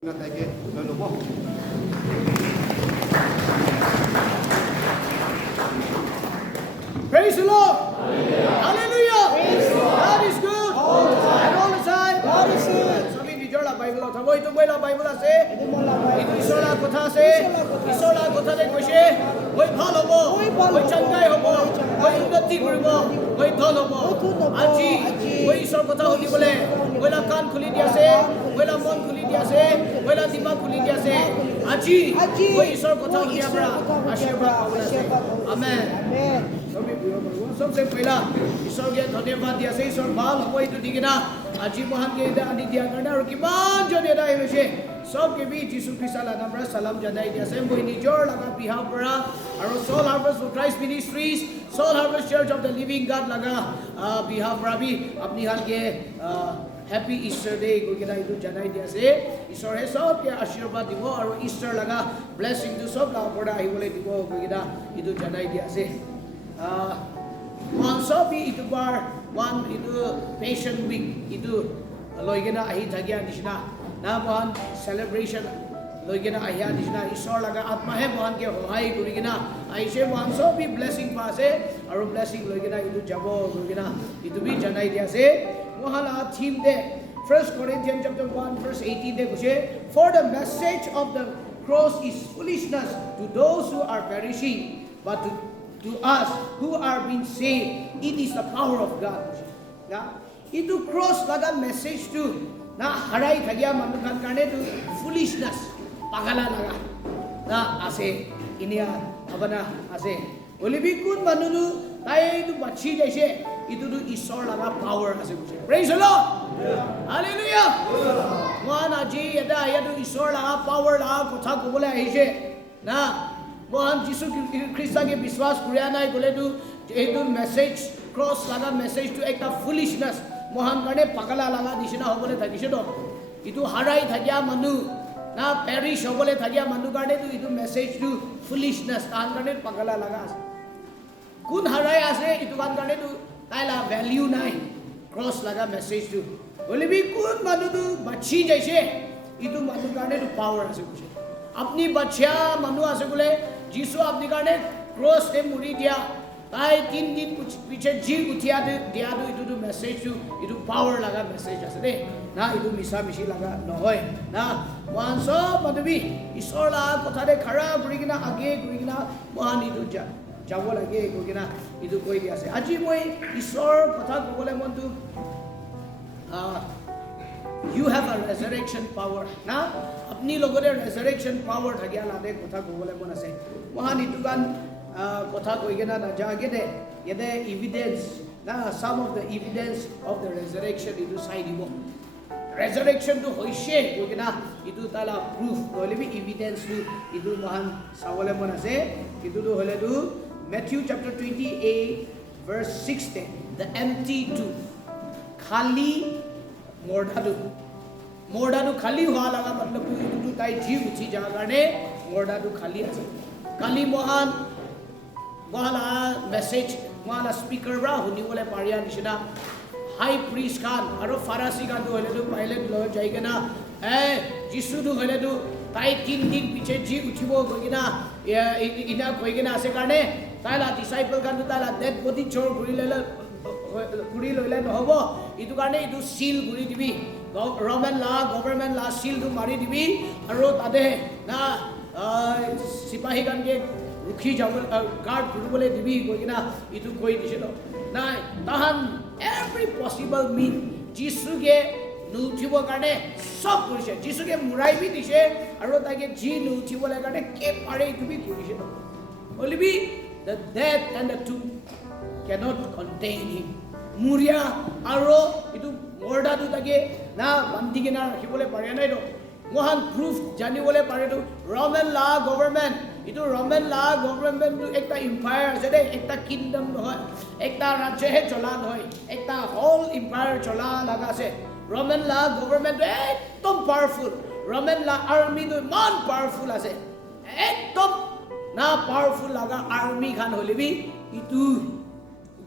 Praise the Lord. Hallelujah. God is good. And all the time. God is good. Sabi di jola Bible ta boy tu boy la Bible ase. Itu isola kotha ase. Isola kotha de koise. Boy bhal hobo. Boy changai hobo. Boy unnati koribo. Boy dhon hobo. Aji boy isor kotha holi bole. Boy la kan khuli di ase. Boy la mon khuli di ase. Boy la dimag khuli di ase. Aji boy isor kotha holi abra. Ashirwad pabole ase. Amen. Amen. सबसे पहला ईश्वर के धन्यवाद दिया से ईश्वर बाल होई तो दिगिना आजी महान के इधर आदि दिया करना और किमान जो देता है वैसे सब के बीच यीशु ख्रिस्ट ला नाम पर सलाम जनाई दिया से मोई निजोर लगा बिहाव परा और soul harvest of Christ ministries soul harvest church of the living God लगा बिहाव परा भी अपनी हाल के हैप्पी ईस्टर डे को के इधर जनाई दिया से ईश्वर है सब के आशीर्वाद दिवो और ईस्टर लगा ब्लेसिंग तो सब ला पड़ा ही बोले दिवो को के इधर जनाई दिया से One sobi itu bar, one itu Passion Week itu loigena ahi thagya dishna. Na one celebration loigena ahi dishna. Isor laga atma hai one ke hohai kurigena. Aise one sobi blessing paase, aru blessing loigena itu jabo loigena itu bi janai dia se. Wahala theme de 1 Corinthians chapter 1 verse 18 de kuche. For the message of the cross is foolishness to those who are perishing, but to us who are being saved, it is the power of God. Na, itu cross laga message tu, na harai thagya manukan karne tu foolishness, pagala laga. Na ase inia abana ase. Olibi kun manunu tai tu bachi jaise, itu tu isor laga power ase. Praise the Lord. Hallelujah. Wan aji yada yadu isor laga power laga kotha kobole aise. Na मोहन Jesus Christ के विश्वास कुरिया नाय बोले तो एदु message cross लगा message तो एकटा फुलिशनेस मोहन करने पगला लगा दिशना होबले थाकिसे तो इतु हाराई थाकिया मनु ना पेरिश होबले थाकिया मनु करने तो इतु मेसेज तो फुलिशनेस तान करने पगला लगा कुन हाराई आसे इतु कान करने तो ताइला वैल्यू नाय क्रॉस लगा मेसेज तो बोले भी कुन मनु तो बच्ची जैसे इतु मनु करने तो पावर आसे कुछ अपनी बच्चा मनु आसे बोले जीसु अपनी करने क्रॉस से मुड़ी दिया ताई 3 दिन कुछ पीछे जी उठिया दिया तो इधर मैसेज तो इधर पावर लगा मैसेज ऐसे ने ना इधर मिसा मिशी लगा न होए ना वन सो मतलब ईश्वर ला कथा दे खड़ा गुरिगिना आगे गुरिगिना वन इधर जावो लगे गुरिगिना इधर कोई दिया से आज मैं ईश्वर कथा को बोले मन तो You have a resurrection power. Na, अपनी लोगों ने resurrection power थगिया लादे कथा को बोले मन से वहाँ नितुगान कथा कोई के ना जागे दे ये दे evidence ना some of the evidence of the resurrection itu say dibo resurrection tu होइशे कोई के ना itu ताला proof बोले भी evidence tu itu वहाँ सावले मन से itu तो होले tu Matthew chapter 28 verse 16 the empty tomb खाली मोर्डादु खाली हुआ लगा मतलब तू ताई जीव उठी जा करने मोर्डादु खाली আছে काली मोहन वाला मेसेज वाला स्पीकर रा हुनी बोले पारिया निशिना हाई प्रीस्ट खान और फारसी का तो हले तो पहले लो जाएगा ना ए जिसु तो हले तो ताई 3 दिन पीछे जी उठिबो गइना इना गइना আছে কারণে তাইলা ডিসাইপল কান তো তাইলা ডেড বডি চোর गुड़ी लैले নহব इतु कारणे इतु सील गुड़ी दिबी रोमन ला गवर्नमेंट ला सील दु मारी दिबी और तादे ना सिपाही गान के रुखी जाबल गार्ड गुरुबले दिबी गइना इतु कोई दिसिलो ना ताहान एवरी पॉसिबल मीन जीसु के नुथिबो कारणे सब करिसे जीसु के मुराई भी दिसे और ताके जी नुथिबो ले कारणे के पारे इतु भी करिसे only be the death and the tomb cannot contain him muria aro itu morda tu tage na bandi ke na rakhibole pare nai do mohan proof jani bole pare to roman law government itu roman law government tu ekta empire ase de ekta kingdom noy ekta rajya he chola noy ekta whole empire chola laga ase roman law government tu ekdom powerful roman law army tu man powerful ase ekdom na powerful laga army khan hole bi itu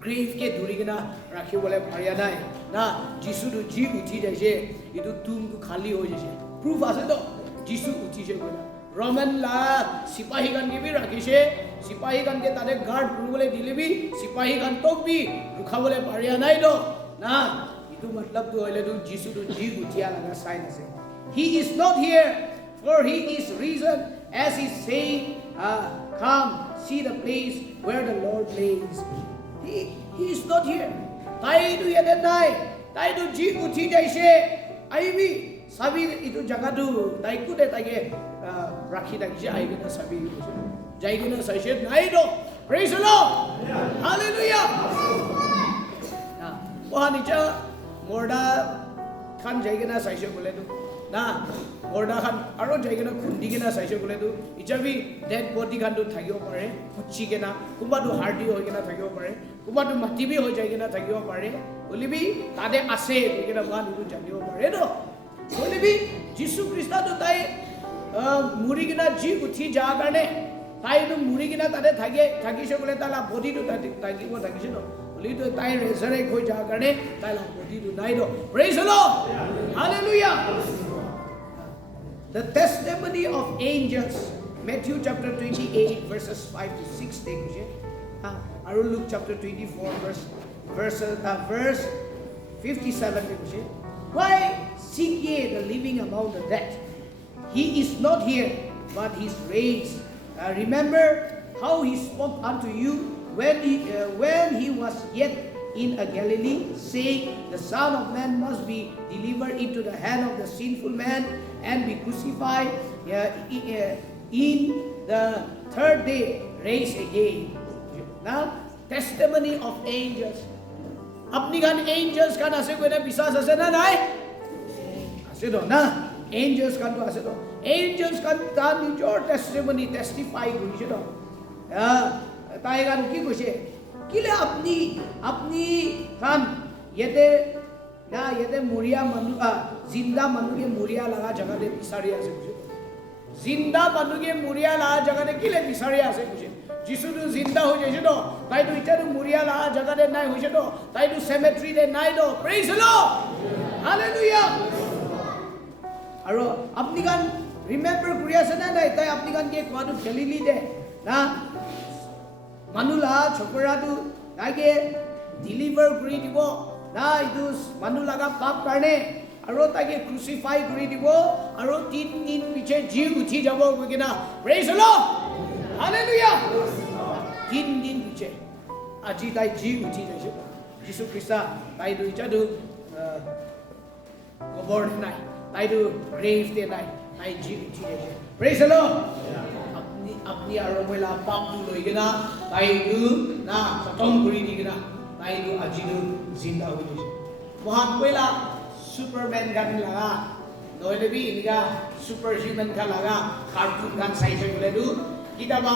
grave के दूरी के ना राखी बोले पारिया ना जीसु तो जी उठी जैसे ये तो तुम तो खाली हो जैसे प्रूफ आसे तो যিশু উঠিছে কইলা ৰমেন লা সিপাহী গান কি ৰাখিছে সিপাহী গান কে তাৰে গাৰ্ড কৰিবলৈ দিলেবি সিপাহী গান তোক বি ৰখাবলৈ পাৰিয়া নাই দ না ইটো মতলব তো হইলে তো যিশু তো জি উঠিয়া লাগা সাইন আছে he is not here for he is risen as he saying come see the place where the Lord lays he is not here tai tu yede nai tai tu ji uthi jaise aibi sabi itu jaga tu tai ku de tai ke rakhi dakise aibi na sabi jai guna saise nai do praise the Lord hallelujah na wahani cha morda khan jai guna saise bole tu na morda khan aro jai guna khundi gina saise bole tu ichabi dead body khan tu thagibo pare puchi gena kuba tu hardy hoi gena thagibo pare kuba tu mati bi hoi jai gena thagibo pare bolibi tade ase gena ban tu janibo pare do bolibi jisu krishna tu tai muri gina ji uthi ja karne tai tu muri gina tade thagise bole tala body tu thagibo thagise no boli tu tai resurrect hoi ja karne tala body tu nai do praise the Lord hallelujah the testimony of angels Matthew chapter 28 verses 5 to 6 dekhiye aru Luke chapter 24 verse 57 dekhiye why seek ye the living among the dead he is not here but he is raised remember how he spoke unto you when he was yet in Galilee saying the son of man must be delivered into the hand of the sinful man and be crucified in the third day raised again now testimony of angels apni gan angels kan ase koina biswas ase na nai ase do na angels kan to ase do angels kan ta nijor testimony testify korise do tai gan ki koise kile apni kan yete muria manu zinda manu ke muria laga jaga de bisari ase koise জিন্দা মানুহে মুৰিয়া লা জাগাতে কিলে বিচাৰি আছে কৈছে যিশুটো জিন্দা হৈ যাইছে তো তাইটো ইটাটো মুৰিয়া লা জাগাতে নাই হৈছে তো তাইটো সেমেট্ৰি দে নাই তো প্ৰেইজ দ্য লৰ্ড হালেলুয়া আৰু আপনি গান ৰিমেম্বৰ কৰি আছে না নাই তাই আপনি গান কে কোৱাটো খেলিলি দে না মানুলা ছকৰাটো তাইকে ডেলিভাৰ কৰি দিব না ইটো মানুহ লগা পাপ কাৰণে আৰু তাকে ক্ৰুচিফাই কৰি দিব আৰু 3 দিন পিছে জি উঠি যাব কিনা প্ৰেইজ দ্য লৰ্ড হালেলুয়া 3 দিন পিছে আজি তাই জি উঠি যাইছে যিশু খ্ৰীষ্ট তাই দুইটাটো কবৰ নাই তাইটো গ্ৰেভ দে নাই তাই জি উঠি যাইছে প্ৰেইজ দ্য লৰ্ড আপনি আৰু মহিলা পাপটো লৈ কিনা তাইটো না খতম কৰি দি কিনা তাইটো আজিটো জিন্দা হৈ গৈছে মহান কইলা Superman kan laga noile bi inga superhuman kan laga cartoon kan saise bole du kita ba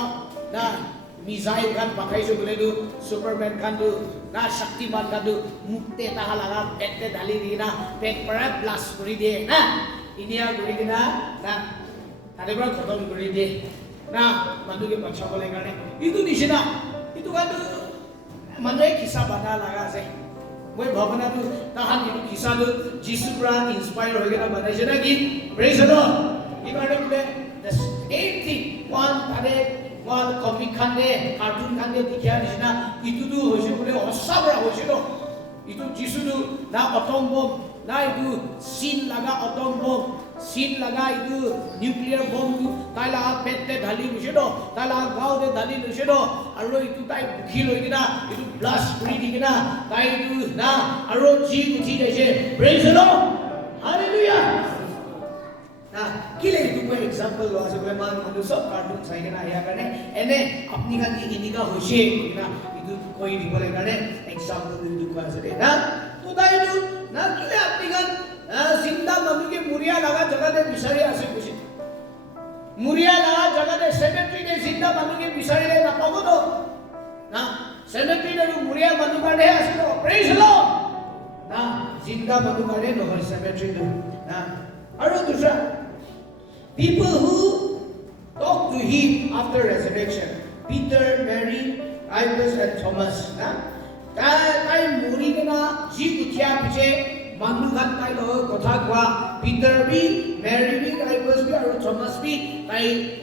na missile kan pakai se bole du Superman kan du na shaktiman kan du mukte ta laga pette dali di na pet para blast kori de na India kori na na tade bra khotom kori de na manu ke bacha bole karne itu nishina itu kan manu ek hisa bana laga ase মই ভাবনাটো তাহান ইটো কিসালো যিশু পৰা inspire হৈ গেলা বনাইছে না কি প্ৰেইজ দ্য লৰ্ড ইবাৰে বোলে the same thing one তাৰে ওয়াল কমিক খানে কাৰ্টুন খানে দেখিয়া নিচিনা ইটোটো হৈছে বোলে অসাবৰা হৈছে ন ইটো যিশুটো না অটম্ব না ইটো চিন লাগা অটম্ব চিন লাগা ইটো নিউক্লিয়াৰ বম্ব তাই লাগা পেটতে ঢালি গৈছে ন তাই লাগা গাঁৱতে ঢালি লৈছে ন আৰু ইটো তাই বুখি লৈ কিনা ইটো ব্লাষ্ট কৰি দি কিনা তাই ইটো না আৰু জি উঠি যাইছে প্ৰেইজ দ্য লৰ্ড হালেলুয়া না কিলে ইটো মই এক্সাম্পল লোৱা আছে বোলে মানুহ সব কাৰ্টুন চাই কিনা আয়া কাৰণে এনে আপুনি কালি ইনিকা হৈছে কিনা ইটো কৈ দিবলৈ কাৰণে এক্সাম্পল দিটো কোৱা আছে না তো তাই ইটো না কিলে আপুনি কাল জিন্দা মানুহে মুৰিয়া লাগা জগাতে বিচাৰি আছে কৈছে মুৰিয়া লাগা জগাতে সেমেট্ৰিতে জিন্দা মানুহে বিচাৰিলে নাপাব তো না সেমেট্ৰিতে মুৰিয়া মানুহ কাৰণে আছে তো প্ৰেইজ দ্য লৰ্ড না জিন্দা মানুহ কাৰণে নহয় সেমেট্ৰিতে না আৰু দুসৰা people who talk to him after resurrection Peter Mary James and Thomas na tai muri gena ji uthia piche মানুহ গান তাই লয় কথা কোৱা পিটাৰ বি মেৰি বি James বি আৰু भी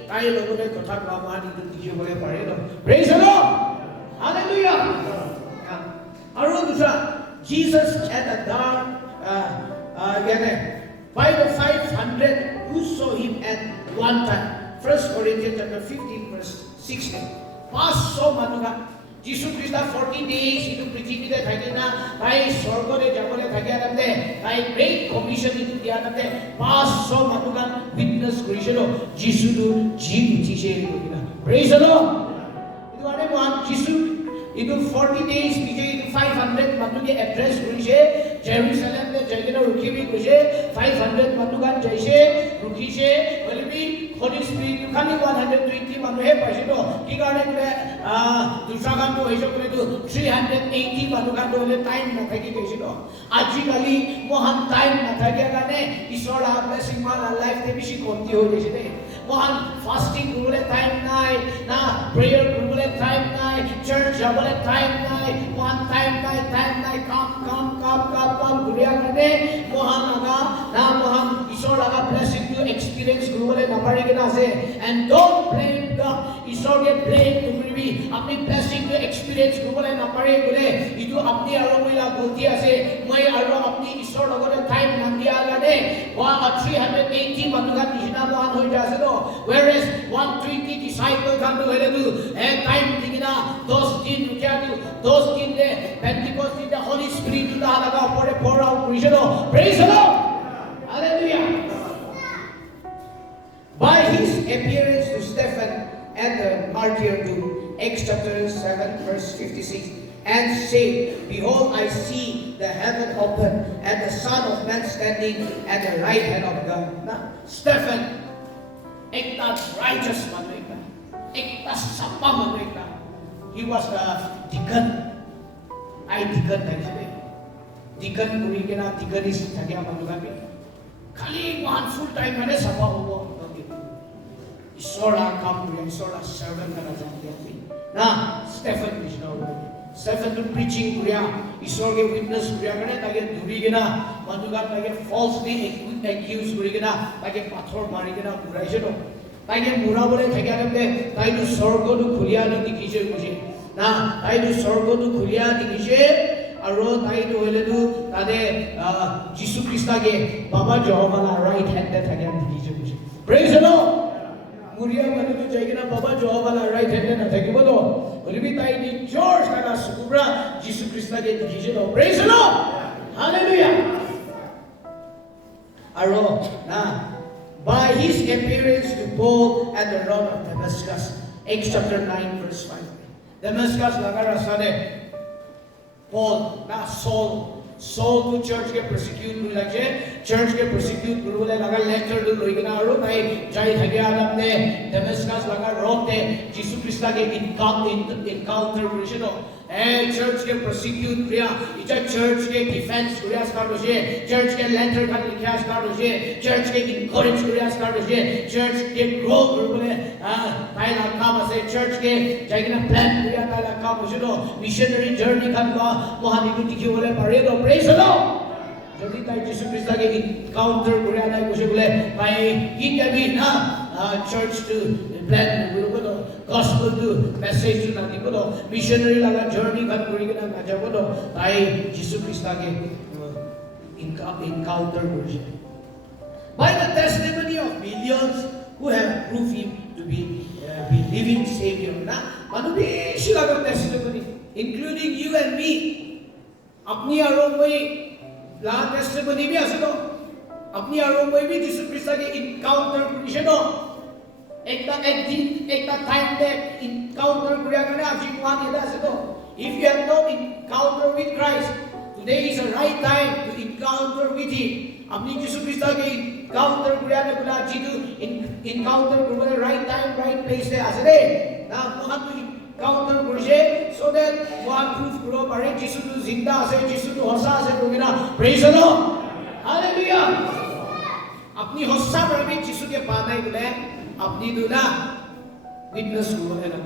ताई लोगों ने कथा कहा वहाँ नहीं दिखे बोले पढ़े तो praise the Lord hallelujah और दूसरा Jesus at the dark by the 500 who saw him at one time 1 Corinthians chapter 15 verse 16 500 manuga Jesus Christ 40 days itu পৃথিবীতে থাকে না তাই স্বর্গরে যাবলে থাকে আনতে তাই গ্রেট কমিশন itu দিয়া আনতে 500 মানুগান উইটনেস করিছিল যিশুৰ জি উঠিছে কইনা praise the Lord itu ane মহান যিশু itu 40 days পিছে itu 500 মানুকে এড্রেস করিছে জেরুজালেম নে জায়গা রুকিবি কইছে 500 মানুগান যাইছে রুকিছে বলিবি Holy Spirit খালি 120 মানুহে পাইছিল কি কাৰণে বলে দুসাগানটো হইছে বলে তো 380 মানুগান হলে টাইম না থাকি গৈছিল আজিকালি মহান টাইম না থাকিয়া কাৰণে ঈশ্বৰ ব্লেসিং মান লাইফ তে বেশি কমতি হৈ গৈছে দে মহান ফাস্টিং করলে টাইম নাই না প্রেয়ার করলে টাইম নাই চার্চ যাবলে টাইম নাই মহান টাইম নাই কাম ঘুরিয়া করে মহান লাগা না মহান ঈশ্বর লাগা ব্লেসিং টু এক্সপেরিয়েন্স করলে না পারে কিনা আছে এন্ড ডোন্ট ব্লেম গড ঈশ্বরকে ব্লেম করবি আপনি ব্লেসিং টু এক্সপেরিয়েন্স করলে না পারে বলে ইটো আপনি আৰু মইলা গলতি আছে মই আৰু আপনি ঈশ্বর লগতে টাইম না দিয়া লাগে 380 মানুহ নিচিনা মহান হৈ আছে তো whereas 120 disciple kan to hele tu time digina 10 din kya tu 10 din le Pentecost din the Holy Spirit tu da laga upore pour out korichilo praise the Lord hallelujah by his appearance to Stephen at the martyrdom Acts chapter 7 verse 56 and say behold I see the heaven open and the Son of Man standing at the right hand of God now Stephen ekta righteous man ekta ekta sapa man ekta he was a deacon I deacon thakile deacon kuri kena deacon is thakya manuga be khali one full time mane sapa hobo ishora kam kuri ishora servant kana jati na Stephen Krishna Stephen to preaching kuriya ishor ke witness kuriya kane tage duri kena manuga tage falsely accused kuri kena tage pathor mari kena buraise no তাইকে মুরাবলে থাকিয়া গতে তাইটো স্বর্গটো খুলিয়া দেখিছে বুজি না তাইটো স্বর্গটো খুলিয়া দেখিছে আৰু তাইটো হইলেটো তাদে যিশু খ্রিস্টকে বাবা জহবালা রাইট হ্যান্ডে থাকিয়া দেখিছে বুজি প্রেজ দ্য লর্ড মুরিয়া মানুটো যাইকিনা বাবা জহবালা রাইট হ্যান্ডে না থাকিব তো বলিবি তাই নি জর্জ কাটা সুকুবরা যিশু খ্রিস্টকে দেখিছে তো প্রেজ দ্য লর্ড হালেলুয়া আৰু না by his appearance to Paul at the road of Damascus Acts chapter 9 verse 5 Damascus laga rasta de Paul na Saul to church ke persecute kuri lagje church ke persecute kurule laga letter do loigina aru tai jai thagya alamne Damascus laga road te Jesus Christ ke encounter kurishino church ke persecute kriya icha church ke defense kriya start hoje church ke letter kan likhya start hoje church ke encourage kriya start hoje church ke grow kurule tai la kam ase church ke jaigina plan kriya tai la kam hoje no missionary journey kan ba mohani ku dikhi bole pare do praise the Lord jodi tai Jesus Christ ke encounter kriya nai hoje bole tai he can be na church to plan gurugodo gospel to message to nagigodo missionary laga journey kan kurigina najagodo tai Jesus Christ ke encounter koriche by the testimony of millions who have proved him to be living savior na manu beshi laga testimony including you and me apni aro moi la testimony bhi ase to apni aro moi bhi Jesus Christ ke encounter koriche no ekta time de encounter kuriya karne aji mohan eda ase to if you have not encounter with Christ today is a right time to encounter with him apni Jesus Christ ke encounter kuriya ne bula aji to encounter kuribole right time right place de ase de na mohan to encounter korise so that mohan proof kuro pare Jesus to zinda ase Jesus to hosa ase kogina praise the Lord hallelujah apni hosa barabi Jesus ke panai bole अपनी दुना witness करो है ना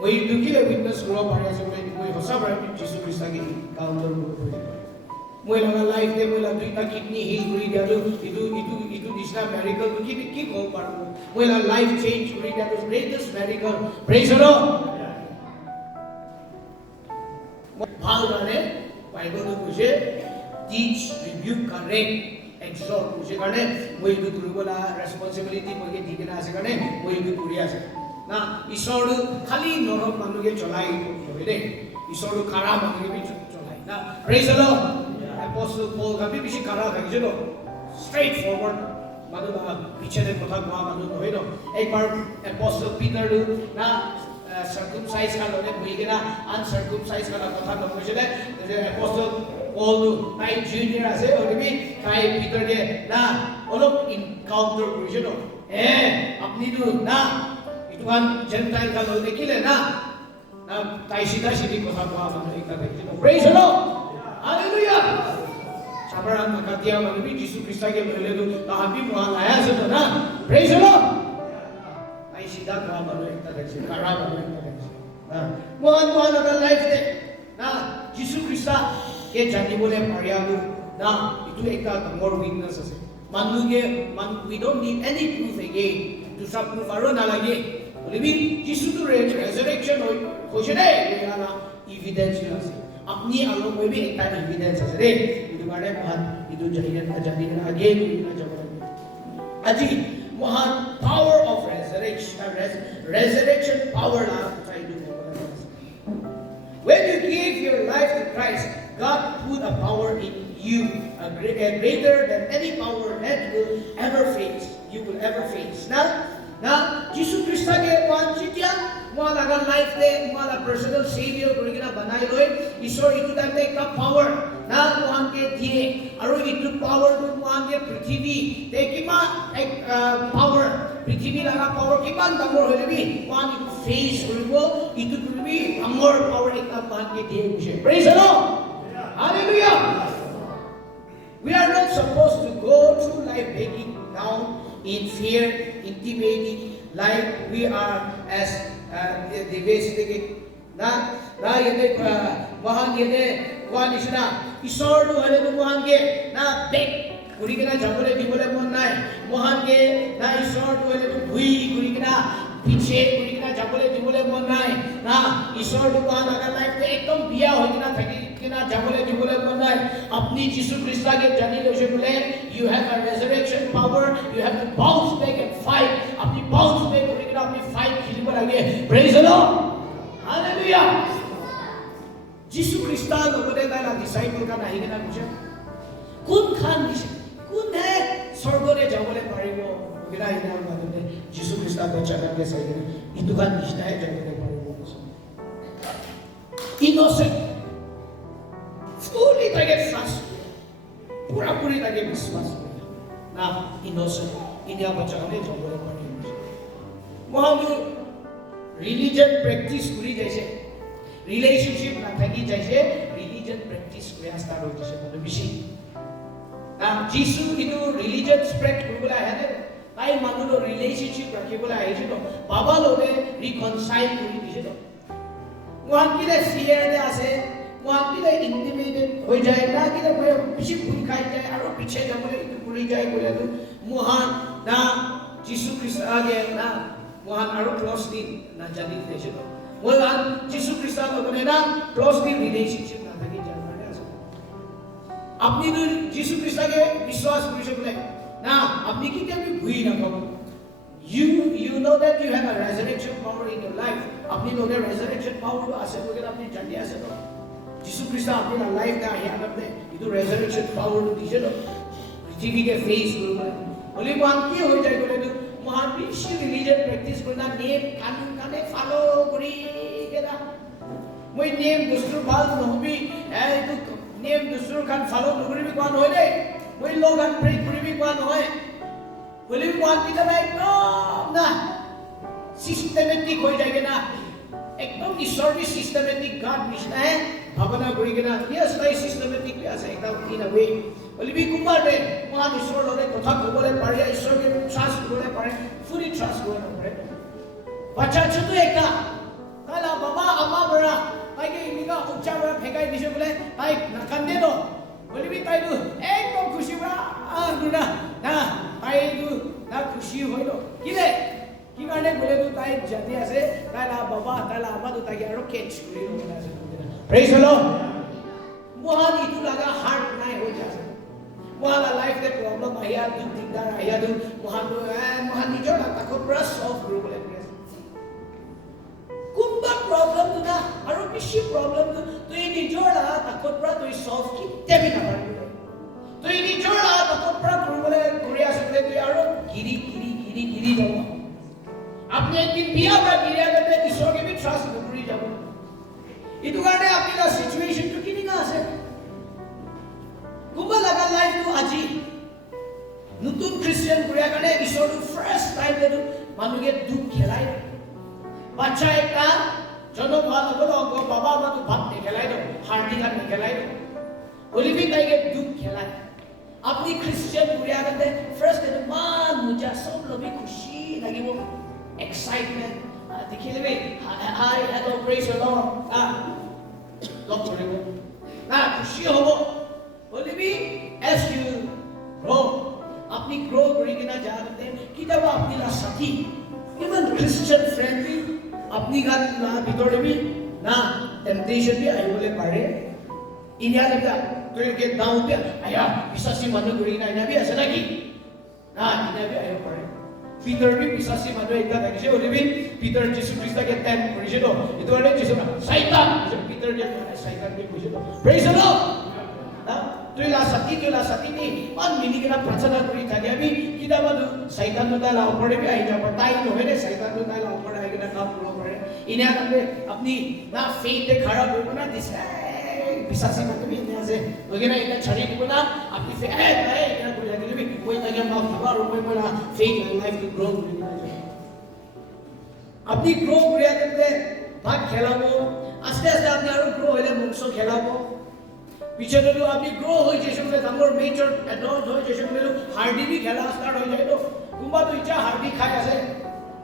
वही दुखी ले witness करो पारे से कोई होसा बड़ा जिसु क्रिस्ता की काउंटर को Moi la life de moi la duita kidney heal kuri dia tu itu disna miracle ki ko paru. Moi la life change kuri dia tu greatest miracle. Praise the Lord. Bhal rane Bible tu kuje teach, rebuke, correct, exhort kuje karne moi itu kuri bola responsibility moi ke dikena ase karne moi itu kuri ase. Na isoru khali norok manu ke cholai hoy de. Isoru khara manu ke bi cholai. Na praise the Lord. Apostle Paul kami bishi kara thaki no straightforward manu na piche de kotha koa manu nohe no ekbar Apostle Peter lu na circumcise ka lone buigena uncircumcised ka kotha no koise de Apostle Paul lu kai junior ase onibi kai Peter de na olop encounter koise no apni tu na ituan gentile ka lone kile na tai sida sidi kotha koa manu ekta thaki no praise the Lord. Hallelujah. Sabaran makatia manubi Yesus Kristus ke lele tu tahapi muang ayah sedona. Praise the Lord. Ai sida kara manu ekta dekse, kara manu ekta dekse. Na muang ada life de. Na Yesus Kristus ke jani bole pariamu. Na itu ekta more weakness ase. Manu ke we don't need any proof again. To sab proof aro na lagi. Lebi Yesus tu resurrection hoise de. Yana evidence ase. अपनी आलोक में भी एक time evidence है रे इधर बारे महान इधर जनियन आगे इधर जबरदस्त अजी महान power of resurrection power ना try to when you give your life to Christ God put a power in you a greater than any power that will ever face now Jesus Christ के वन चिटिया Muan agar life de muan personal savior kurigina banai loi isor itu time de ka power na muan ke die aru itu power tu muan ke prithvi de kima ek power prithvi laga power kiman damor hoibi muan itu face koribo itu kuribi amor power ekta muan ke die kushe praise the Lord hallelujah we are not supposed to go through life breaking down in fear intimidating like we are as the basic na yene mohan yene kwani sina isor lu hale lu mohan ke na bek kurigena jabole dibole mon nai mohan ke na isor lu hale lu bhui kurigena piche kurigena jabole dibole mon nai na isor lu mohan agar life te ekdom biya hoigena thaki kena jabole dibole mon nai apni Jesu Krista ke jani lo shebule you have a resurrection power you have to bounce back and fight apni bounce back kurigena apni fight khilibo lage praise the Lord hallelujah Jesu Krista logode dala disciple ka nahi kena kuche kun khan kun hai sorgore jabole paribo gira ina madune Jesu Krista ko chana ke sahi itu kan nishna hai jabole paribo innocent fully take trust pura take viswas na innocent india bacha ne jabole paribo mohamu religion practice kuri jaise relationship na thaki jaise religion practice kuri start hoye jaise manu bishi na Jesu itu religion spread kuribole ahane tai manu lo relationship rakhibole ahiche to baba lone reconcile kuri dise to mohan kile fear de ase mohan kile intimidated hoy jay na kile bishi bhul khai jay aro piche jamole itu kuri jay kole to mohan na Jesu Christ age na mohan aro closely na jani dise to mohan Jesu Christ logone na closely relationship na thaki jane ase apni to Jesu Christ age vishwas kuri shakle na apni ki te bhui na ko you know that you have a resurrection power in your life apni lone resurrection power to ase koge apni jani ase to Jesu Christ apni na life da hi apne itu resurrection power to dise to prithvi ke face kuru bole mohan ki hoy jay kole to mohan bishi religion practice korna name kanun kane follow kori kera moi name dustur bal nobi itu name dustur kan follow kori bi kwan hoy de moi logan pray kori bi kwan hoy bole kwan kita na ekdom na systematic hoy jay na ekdom ishor bi systematic god nishna hai bhavana kori kena yes by systematic ase ekdom in a way bole bi kumar de mohan ishor lone kotha kobole pare ishor ke trust kobole pare fully trust kobole pare bacha chutu ekta kala baba ama bara tai ke imiga uchara phekai dise bole tai nakande do Boleh bi tai tu ekdom khushi pra guna na tai tu na khushi hoi lo kile ki karne bole tu tai jati ase tai la baba tai la ama tu tai aro catch kuri lo na ase praise the Lord mohan itu laga heart nai ho jase mohan la life de problem aya tu tingdar aya tu mohan nijor la takot pra solve kuri bole kumba problem tu na aro bishi problem tu tui nijor la takot pra tui solve ki tebi na pari tui nijor la takot pra kuri bole kuri ase tui aro giri do আপনি একদিন বিয়া বা বিয়া করতে ঈশ্বরকে B trust করে যাব ইটু কারণে আপনার সিচুয়েশন তো কিনি না আছে কুবা লাগা লাইফ তো আজি নতুন খ্রিস্টান করে কারণে ঈশ্বর ফার্স্ট টাইম দেন মানুষকে দুঃখ খেলাই বাচ্চা একটা জন্ম হওয়ার পর অঙ্গ বাবা মা তো ভাত নিয়ে খেলাই দাও হাড়ি ঘাট নিয়ে খেলাই দাও বলিবি তাইকে দুঃখ খেলাই আপনি খ্রিস্টান করে কারণে ফার্স্ট দেন মান মুজা সব লোভি খুশি লাগিব excitement dikhile be hi hello praise the Lord log koribo na khushi hobo bolibi as you grow apni grow kori kina jante kitaba apni la sathi even Christian friend bi apni gan la bidore bi na temptation bi aibole pare inya lagta to ke down bi aya bisasi manu kori na ina bi asa lagi na ina bi ayo pare Peter bi bisasi manu ekta dakise olibi Peter Jesus Christ ke ten koriche do itu ane Jesus Satan Peter je Satan bi koriche do praise the Lord na tu la sati ni man mini kena prachana kori thake abi kita madu Satan tu ta la upore bi ai ja tai no hele Satan tu ta la upore ai kena kam kuro pare ina kambe apni na faith de khara hobo na this bisasi manu bi ina se ogena ina chhari dibo na apni faith ina kori thake bi koi tage ma khaba ro koi bola faith life to grow আপনি grow করিয়া করতে ভাগ খেলাবো আস্তে আস্তে আপনি আরো grow হইলে বংশ খেলাবো পিছনে তো আপনি গ্রো হয়ে যে সময় আমার মেজর অ্যাডাল্ট হয়ে যে সময় হার্ডি বি খেলা স্টার্ট হয়ে যায় তো কুম্বা তো ইচ্ছা হার্ডি খায় আছে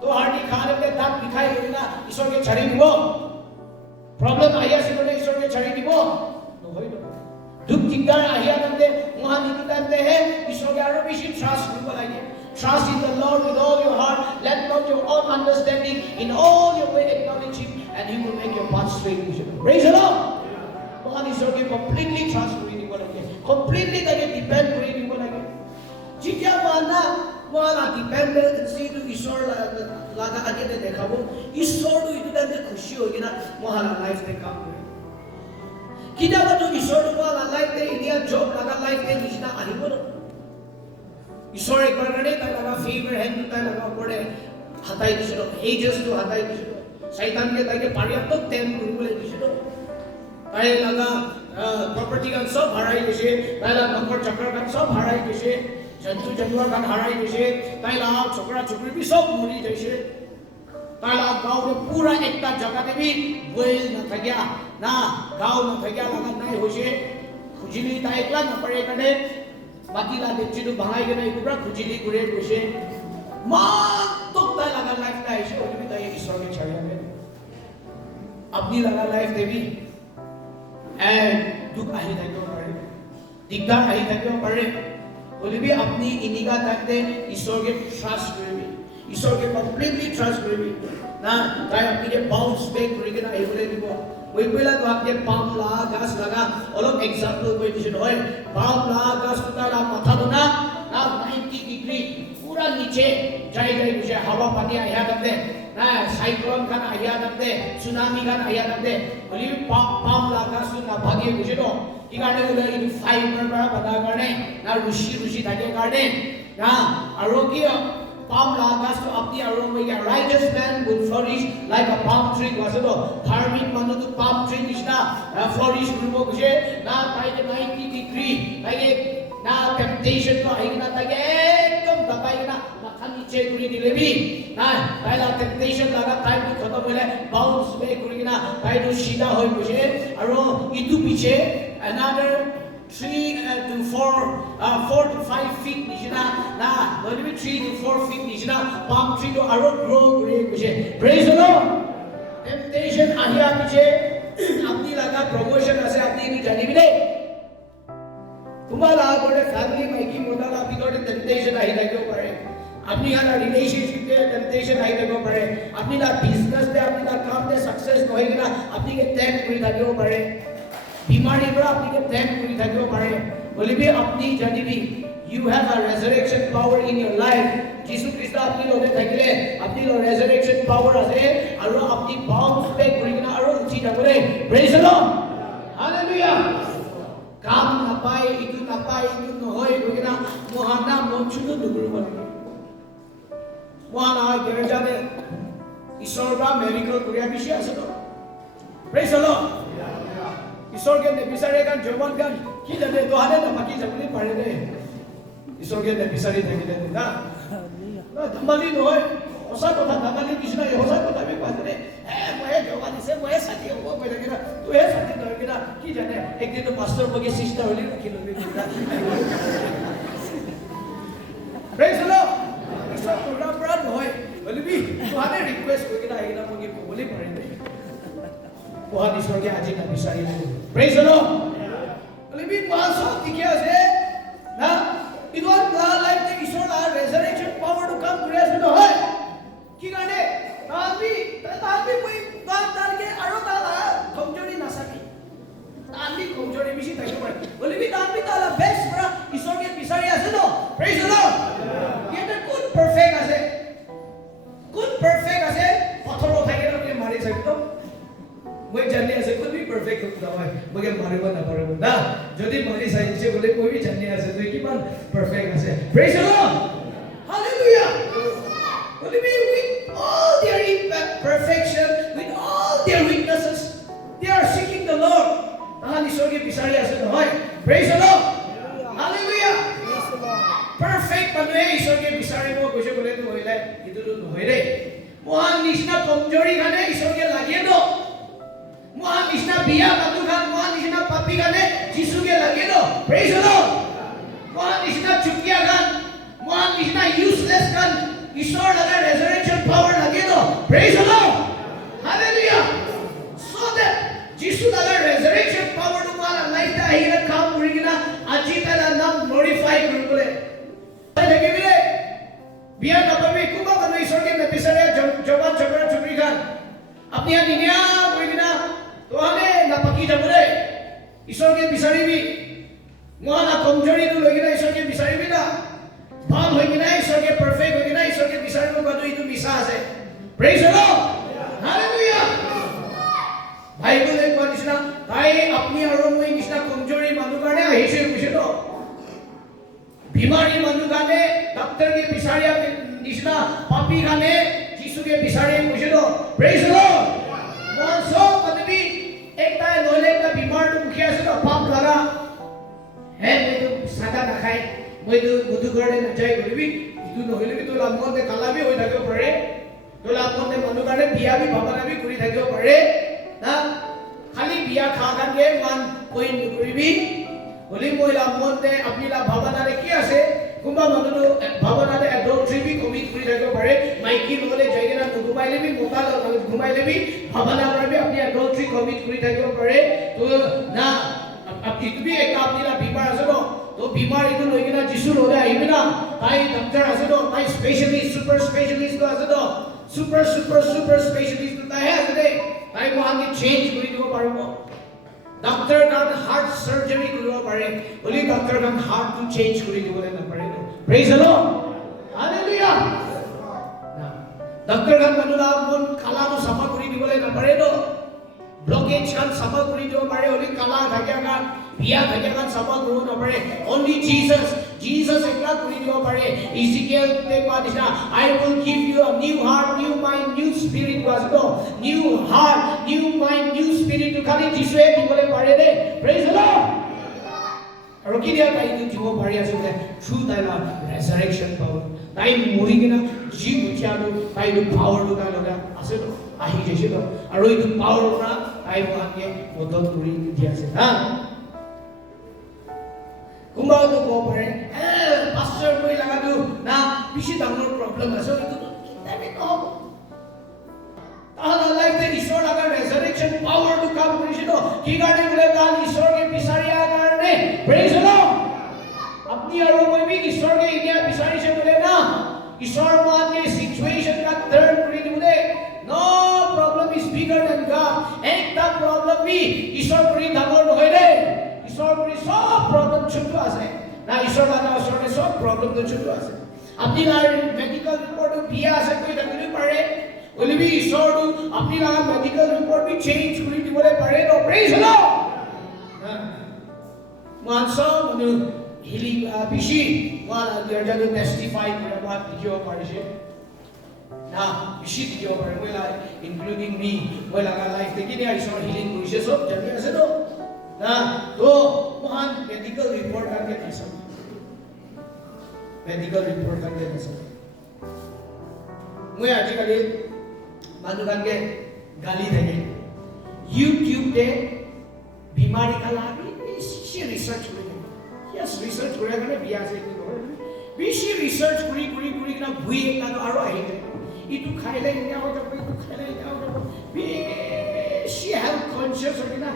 তো হার্ডি খাওয়ালে দাঁত বিখাই হই না ঈশ্বরকে ছাড়ি দিব প্রবলেম আইয়া আছে বলে ঈশ্বরকে ছাড়ি দিব নহয় তো দুঃখ চিন্তার আহিয়া কান্দে মহান নিতু কান্দে হে ঈশ্বরকে আরো বেশি ট্রাস্ট করব লাগে Trust in the Lord with all your heart. Let not your own understanding. In all your way acknowledge Him, and He will make your path straight. Praise the Lord. God is okay. Completely trust with Him. Completely depend with Him. Jika mana dependency to Ishwar laga aja de dekhabo. Ishwar tu itu dan de khushi hogi na mohana life de kam kore. Kita batu Ishwar tu mohana life de India job laga life de nishna ahibo no. ঈশ্বর একবার করে তাই লাগা favour hand তাই লাগা পড়ে হাতাই দিছিল edges তো হাতাই দিছিল শয়তানকে তাইকে পারিয়াত তেম করবলে দিছিল তাই লাগা প্রপার্টি গান সব হারাই গেছে তাই লাগা নকর চক্র গান সব হারাই গেছে জন্তু জানোয়ার গান হারাই গেছে তাই লাগা ছোকরা ছোকরি বি সব মরি যাইছে তাই লাগা গাঁও পুরা একটা জায়গাতে বি ওয়েল না থাকিয়া না গাঁও না থাকিয়া লাগা নাই হইছে খুজিলি তাই একলা না পারে কানে Matila de chidu bangai gana itu bra kujili kure kuse mantok ta laga life na ise olibi ta ye ishwar ke chhaya hai apni laga life devi and dukh ahi thakyo pare digdar ahi thakyo pare olibi apni iniga takte ishwar ke trust koribi ishwar ke completely trust koribi na tai apni ke bounce back kori gana ai bole dibo ওই পয়লা তো আপনি পাম লা গাছ লাগা অলপ example কই দিছিল হয় পাম লা গাছ তারা মাথা দোনা না 90 ডিগ্রি পুরা নিচে যাই বুঝে হাওয়া পানি আইয়া দতে না সাইক্লোন খান আইয়া দতে সুনামি খান আইয়া দতে বলি পাম লা গাছ না ভাগিয়ে বুঝে তো কি কারণে ওলা ইন ফাইবার পৰা বাধা কারণে না রুচি থাকে কারণে না আর কি palm lagas to apni aroma ya righteous man will flourish like a palm tree wasado dharmik manu to palm tree nishna flourish gubo guje na tai 90 degree tai na temptation to aina tai ekdom dabai na matha niche guri dilebi na tai la temptation laga time to khatam hole bounce back guri na tai to sida hoi guje aro itu piche another 3 to 4 to 5 feet nishina na maybe 3 to 4 feet nishina palm tree to aro grow kore guje praise the Lord temptation ahia piche apni laga promotion ase apni ni jani bile কুমালা আগতে family মাইকি মোটালা ভিতৰতে temptation আহি থাকিব পাৰে আপনি আনা ৰিলেশনশিপ দে temptation আহি থাকিব পাৰে আপনি না বিজনেস দে আপনি না কাম দে সাকসেস নহয় কিনা আপনি কে ত্যাগ কৰি থাকিব পাৰে বিমাৰীৰ পৰা আপনি কে ত্যাগ কৰি থাকিব পাৰে বলিবি আপনি জানিবি you have a resurrection power in your life Jesus Christ আপনি লগে থাকিলে আপনি লো resurrection power আছে আৰু আপনি bounce back কৰি কিনা আৰু উঠি যাবলে praise the Lord hallelujah কাম নাপায় ইটো নহয় গিনা মহানা মঞ্চুটো দুগুৰব মহানা গেৰজানে ঈশ্বৰবা মেৰিকল কৰিয়া বিশে আছে তো praise the Lord ঈশ্বৰকে নেবিচাৰে গান জবান গান কি জানে দোহানে না বাকি যাবলে পাৰে দে ঈশ্বৰকে নেবিচাৰি থাকিলে না ধমালি নহয় সঁচা কথা ধমালি নিচিনা সঁচা কথা আমি পালে মই জবান দিছে মই সাথী হ'ব কৈলে কিনা তুই সাথী নহয় কিনা কি জানে একদিন মাস্টাৰ বগে সিস্টাৰ হলি ৰাখি লবি praise the Lord ঈশ্বৰ পুৰা নহয় বলিবি তোহানে ৰিকুৱেষ্ট কৰি কিনা আহিলা মই ক'বলে পাৰে দে কোৱা ঈশ্বৰকে আজি না বিচাৰি praise the Lord বলিবি মাসো ঠিকে আছে না it was the life that ঈশ্বৰ our resurrection power to come grace to হয় কি কাৰণে তাহাঁতি মই তাহাঁতকে আৰু কমজোৰি নাচাবি তাহাঁতি কমজোৰি বেছি থাকিব পাৰে বলিবি তাহাঁতি তাহাঁত বেষ্ট পৰা ঈশ্বৰকে বিচাৰি আছে ন praise the Lord এটা কোন পাৰফেক্ট আছে পথৰ উঠাই কিনে মাৰি থাকিব মই জানি আছে কোন বি পাৰফেক্ট নহয় মগে মাৰিব নাপাৰিব না যদি মাৰি চাইছে বলে মই বি জানি আছে তুই কিমান পারফেক্ট আছে praise the Lord hallelujah বলে B with all their imperfection with all their weaknesses they are seeking the Lord তাহানি ঈশ্বৰকে বিচাৰি আছে নহয় praise the Lord hallelujah praise the Lord perfect মানুহে ঈশ্বৰকে বিচাৰিব কৈছে বলে তো হইলে কিন্তু নহয় ৰে মহান নিষ্ণা কমজোৰি গানে ঈশ্বৰকে লাগে ন মহান নিষ্ণা বিয়া বাতু খান মহান নিষ্ণা পাপি গানে যিশুকে লাগে ন praise the Lord মহান নিষ্ণা চুকিয়া গান মহান নিষ্ণা ইউজলেস গান ঈশ্বৰ লগা resurrection power লাগে ন praise the Lord hallelujah so that যিশু লগা resurrection power to our life টা আহিলে কাম কৰি কিনা আজি তালা নাম glorify কৰিবলৈ দেখিবিলে বিয়া নাপাবি কোবা মানুহ ঈশ্বৰকে নেবিচাৰে জবান ঝগড়া চুৰি গান আপনি আনিয়া কৰি কিনা তোহানে নাপাকি যাবলে ঈশ্বৰকে বিচাৰিবি মহানা কমজোৰিটো লৈ কিনা ঈশ্বৰকে বিচাৰিবি না ভাল হৈ কিনা ঈশ্বৰকে পাৰফেক্ট হৈ কিনা ঈশ্বৰকে বিচাৰিব গটো এইটো মিছা আছে praise the Lord hallelujah বাইবেলে কোৱা নিচিনা তাই আপনি আৰু মই নিচিনা কমজোৰি মানুহ কাৰণে আহিছে কৈছে তো বিমাৰী মানুহ কাৰণে ডাক্তৰকে বিচাৰিয়া নিচিনা পাপী কাৰণে যিশুকে বিচাৰি কৈছে তো praise the Lord মই সব পদবী একটা নলে একটা বিমাৰ মুখে আছে তো পাপ লাগা হে মই তো সাদা নাখাই মই তো মধু ঘৰতে নাযাই কৰিবি ইটো নহলে তো লামতে কালাবি হৈ থাকিব পাৰে তো লামতে মানুহ কাৰণে বিয়া বি ভাবনাবি কৰি থাকিব পাৰে না খালি বিয়া খা কাৰণে মান কই নকৰিবি বলি মই লামতে আপনি লা ভাবনাৰে কি আছে কোনবা মানুহটো ভাবনাৰে এডল্ট্ৰি বি কমিট কৰি থাকিব পাৰে মাইকি নহলে জায়গা ঘুমাই লেবি মোকা ঘুমাই লেবি ভাবনা কৰবি আপনি এডল্ট্ৰি কমিট কৰি থাকিব পাৰে তো না আপনি তুমি এক আপনি লা বিমাৰ আছে ন তো বিমাৰ ইটো লৈ কিনা যিশু ললে আহিবি না তাই ডক্টৰ আছে ন তাই স্পেশালিষ্ট সুপাৰ স্পেশালিষ্ট আছে ন সুপাৰ স্পেশালিষ্ট তাই আছে দে তাই মহানি চেঞ্জ কৰি দিব পাৰিব ডক্টৰ কান হাৰ্ট সাৰ্জাৰি কৰিব পাৰে বলি ডক্টৰ কান হাৰ্ট টু চেঞ্জ কৰি দিবলৈ নাপাৰে praise the Lord hallelujah না ডক্টৰ কান মানুহলা মন কালাটো সাফা কৰি দিবলৈ নাপাৰে ন ব্লকেজ কান সাফা কৰি দিব পাৰে বলি কালা থাকিয়া কান বিয়া থাকিয়া কান সাফা কৰিব নাপাৰে only Jesus একলা কৰি দিব পাৰে ইজিকিয়েল তে কোৱা দিছা I will give you a new heart new mind new spirit was no new heart new mind new spirit to খালি যিশুৱে দিবলৈ পাৰে দে praise the Lord আৰু কি দিয়া তাই দিব পাৰি আছে থ্ৰু তাই resurrection power তাই মৰি কিনা জি উঠিয়ালো তাই পাৱাৰটো তাই লগা আছে তো আহি গৈছে তো আৰু এইটো পাৱাৰ পৰা তাই মহাকে মদত কৰি দি আছে হা কুম্বাও তো কব পাৰে পাস্টাৰ মই লাগাটো না বেছি ডাঙৰ প্ৰব্লেম আছে এইটো কিতাবে নহব তাহাঁতৰ লাইফে ঈশ্বৰ লগা resurrection power to come কৰিছে তো কি কাৰণে বোলে তাহাঁত ঈশ্বৰকে বিচাৰিয়া কাৰণে praise the Lord अपनी और कोई भी ईश्वर के इंडिया बिसारी से बोले ना ईश्वर मान के सिचुएशन का टर्न कर बोले no problem is bigger than God एक ता प्रॉब्लम भी ईश्वर करी डाঙৰ নহয় रे ईश्वर करी सब प्रॉब्लम छुटू আছে ना ईश्वर दादा ईश्वर ने सब प्रॉब्लम तो छुटू আছে अपनी लार मेडिकल रिपोर्ट बिया আছে कोई ডাঙৰি পাৰে बोले भी ईश्वर तो अपनी लार मेडिकल रिपोर्ट भी चेंज करी दिबले পাৰে तो praise low मानसो Manu healing bishi wala gerjalo testify kora what video parise na bishi video pare moila including me moila ka life tekini ai sor healing kurise sob jani ase to na to mohan medical report karke thasa medical report karke thasa moi aji kali manu kanke gali thake YouTube te bimari ka lagi she research yes research kore kane biya se ko bishi research kuri na bhui ekta to aro ahi itu khaile ina ho jabe itu khaile ina ho jabe bishi health conscious hoki na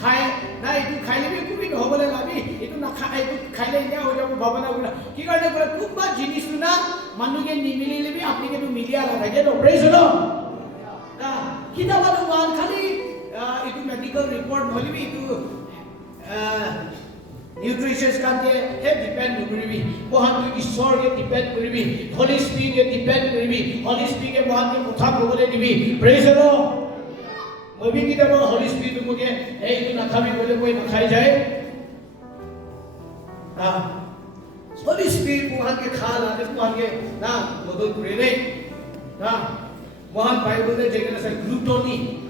khai na itu khaile bi kubi no hobole labi itu na khai itu khaile ina ho jabe bhabana gura ki karone kore kuba jinis na manu ke nimili lebi apni ke to milia la thake to praise the lord na kita manu wan khali itu medical report holi bi itu nutritious kante he depend koribi mohan tu ishwar ke depend koribi holy spirit ke depend koribi holy spirit ke mohan ke kotha kobole dibi praise the lord mobi kita bo holy spirit muke ei tu nakhabi bole koi nakhai jae na holy spirit mohan ke khala de mohan ke na bodol kore na mohan bible de jegena sa gluttony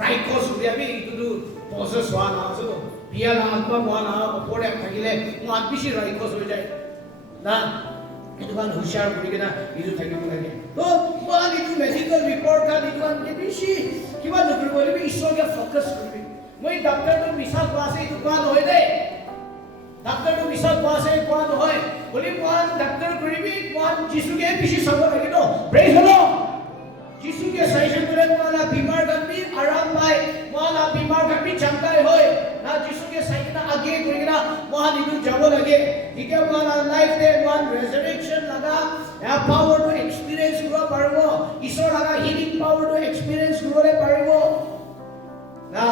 trichos uriabi itu tu process wa na so biya la atma moana opore thagile mo adbishi rai khos hoy jay na itu kan hushar kuri na idu thagibo lage to moan itu medical report ka itu kan ke bishi kiba nokri bole bi ishwar ke focus kuri moi doctor to misal klase itu kan hoy de doctor to misal klase kan hoy bole moan doctor kuri bi moan jisu ke bishi sabo lage to praise the lord jisu ke session kore moana bimar kan bi aram pai moana bimar kan bi chamtai hoy na jisu ke saina age kurina mohan idu jabo lage dike mohan life de mohan resurrection laga ya power to experience kura paribo ishor laga healing power to experience kurole paribo na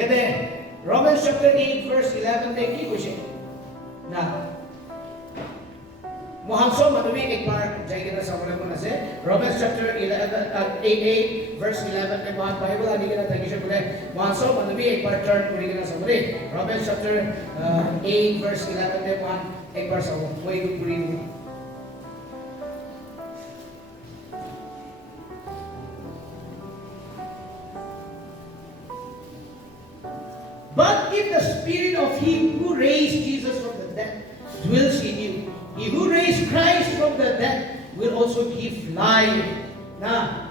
yete Romans chapter 8 verse 11 te ki koise na mohan so madumi ek bar jaige na sabole kon ase Romans chapter 8 verse 11 te mohan bible ani kena thakise bole mohan so madumi ek bar turn kuri kena sabole Romans chapter 8 verse 11 te mohan ek bar sabo moi du kuri du but if the spirit of him who raised Jesus from the dead dwells in you he who raised Christ from the dead will also give life now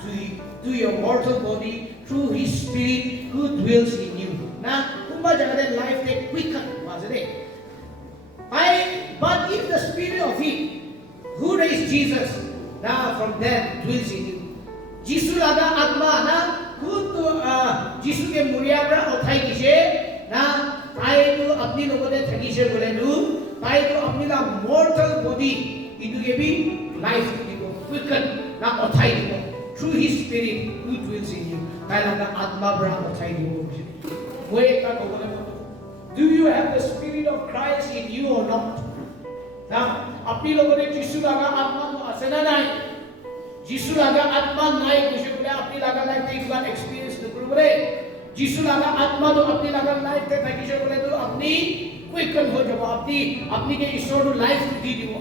to your mortal body through his spirit who dwells in you. Now, kumba jagade life they quicken was it? But if the spirit of him who raised Jesus now from dead dwells in you. Jisu laga atma na khud Jisu ke muriya pra uthai kise na tai tu apni logode thakise bole nu tai to apni la mortal body itu ke bhi life dibo quicken na uthai dibo through his spirit who dwells in you tai la atma bra uthai dibo moi ekta kobole do you have the spirit of Christ in you or not na apni logode jisu laga atma to ase na nai jisu laga atma nai kuise bole apni laga life te ekbar experience kuru bole jisu laga atma to apni laga life te thakise bole to apni quicken ho jabo apni ke ishwar to life to di dibo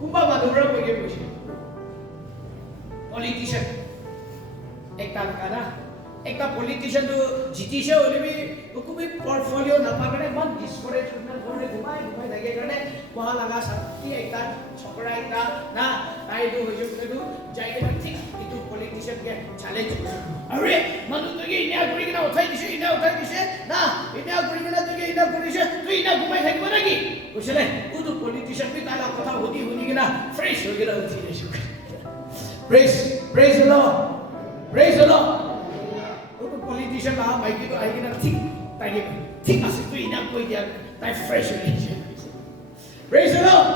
kumba madura ko ke puche politician ekta politician to jitise hole bi ukubi portfolio na pagane man discourage na gore gumai thake karone waha laga sakti ekta chokra ekta na tai do hoje to jai ke thik itu politician ke challenge are manu to ge ina kuri na uthai dise na ina kuri na to ge ina kuri dise tu ina gumai thaki bona ki kusile utu politician bi tala kotha hodi na fresh ho gela uthi dise praise the Lord politician la maiki to ai na thik ase tu ina koi dia তাই fresh হৈ গৈছে praise the lord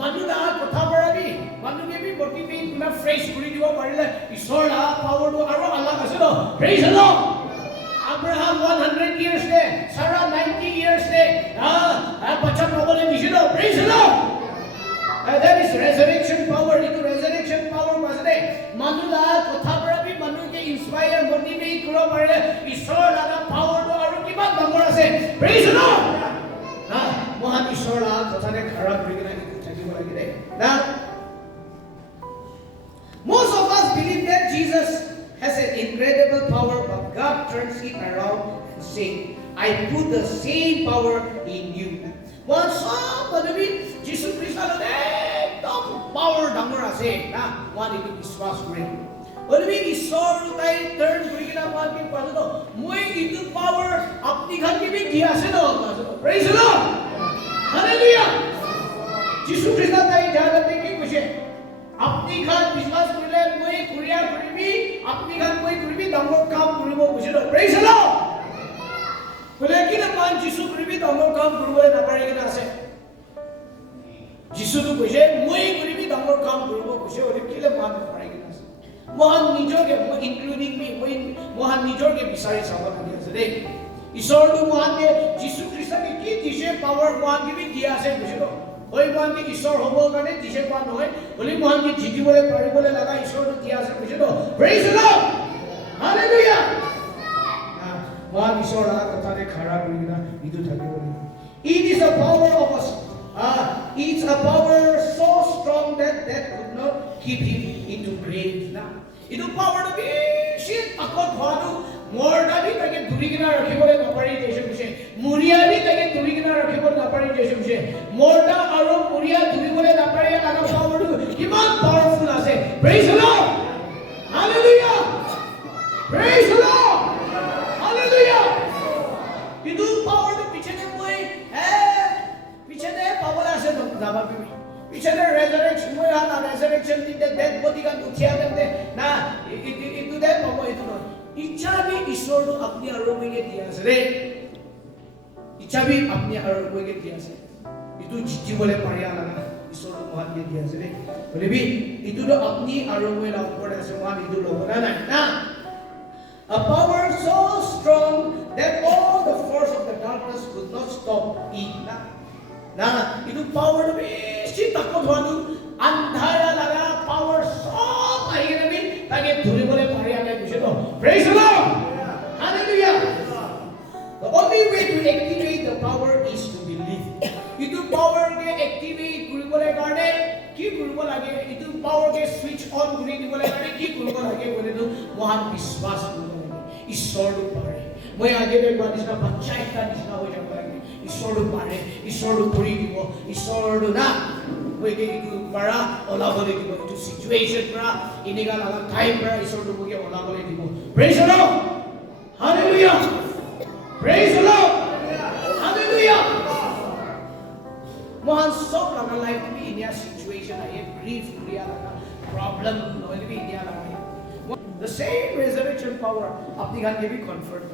মানুহ না কথা পৰাবি মানুহে B motivate না fresh কৰি দিব পাৰিলে ঈশ্বৰ না পাৱাৰটো আৰু আলাগ আছে ন praise the lord Abraham 100 years there, Sarah 90 years there. Bacha nobole dishino. Praise the Lord. That is resurrection power. Itu resurrection power basde. Manu la kotha para bhi manu ke inspire motivate kuro pare. Ishor la power to aru kiman dangor ase. Praise the Lord. Na mohan ishor la kotha ne khara kuri na itu thakibo lagi de. Now most of us believe that Jesus has an incredible power, but God turns it around and says, I put the same power in you. One song, but I mean, Jesus Christ has a power damar ase. Na, one itu Viswas bring. But I mean, Ishor utai turn bring na one ke pasu to. Moi itu power apni ghar ke bhi diya ase to. Praise the Lord. Hallelujah. Jesus Christ utai jana te ki kuche. अपनी घर विश्वास करले कोई कुरिया करिबी अपनी घर कोई करिबी दंगो काम करिबो बुझलो प्रेज द लॉर्ड बोले कि ना मान जिसु करिबी दंगो काम करिबो ना पारे ना से जिसु तो बुझे मोई करिबी दंगो काम करिबो बुझे ओले किले मान पारे ना से मोहन निजोगे इंक्लूडिंग मी मोहन निजोगे बिसारी साबन दिया से दे ईश्वर तो मोहन के जिसु ख्रिस्ट के की दिशे पावर मोहन के भी दिया से बुझलो ওই মহানকে ঈশ্বর হবো কারণে দিশে পান হয় বলি মহানকে জিতিবলে পারিবলে লাগা ঈশ্বর দিয়া আছে বুঝছো প্রেজ দ্য লর্ড হালেলুয়া মহান ঈশ্বর লাগা কথাতে খাড়া করি না ইদু থাকিব it is a power of us it's a power so strong that could not keep him into grave na idu power to be shit akot bhadu Morda take durigina rakhibole napari jeshe bushe Muria bhi take durigina rakhibole napari jeshe bushe Morda aro Muria duribole napari laga power kiman powerful ase praise the Lord hallelujah praise the Lord hallelujah idu power to pichene moi pichene power ase to daba bi pichene resurrection moi ana resurrection dite dead body kan uthia dente na itu de power itu no इच्छा भी ईश्वर को अपनी आरोग्य के दिया से रे इच्छा भी अपनी आरोग्य के दिया से इतु जिति बोले पारिया लगा ईश्वर को महान के दिया से रे बोले भी इतु तो अपनी आरोग्य ला ऊपर ऐसे महान इतु लोग ना ना a power so strong that all the force of the darkness could not stop it ना इतु power भी चित्त को धोनु अंधारा लगा power सब आई ना भी ताकि धुरे बोले पारिया के कुछ तो praise the Lord hallelujah the only way to activate the power is to believe itu power ke activate kuribole karone ki kuribo lage itu power ke switch on kuri dibole karone ki kuribo lage bole to mohan biswas kuribo lage ishor ru pare moi age de badisna bachcha ekta disna hoi jabo lage ishor ru pare ishor ru kuri dibo ishor ru na moi ke itu para ola bole dibo itu situation para iniga laga time para ishor ru ke ola bole dibo praise the Lord hallelujah praise the Lord hallelujah mohan sob laga life to be in a situation a grief kriya laga problem no be in a laga the same resurrection power apni ghar ke bhi comfort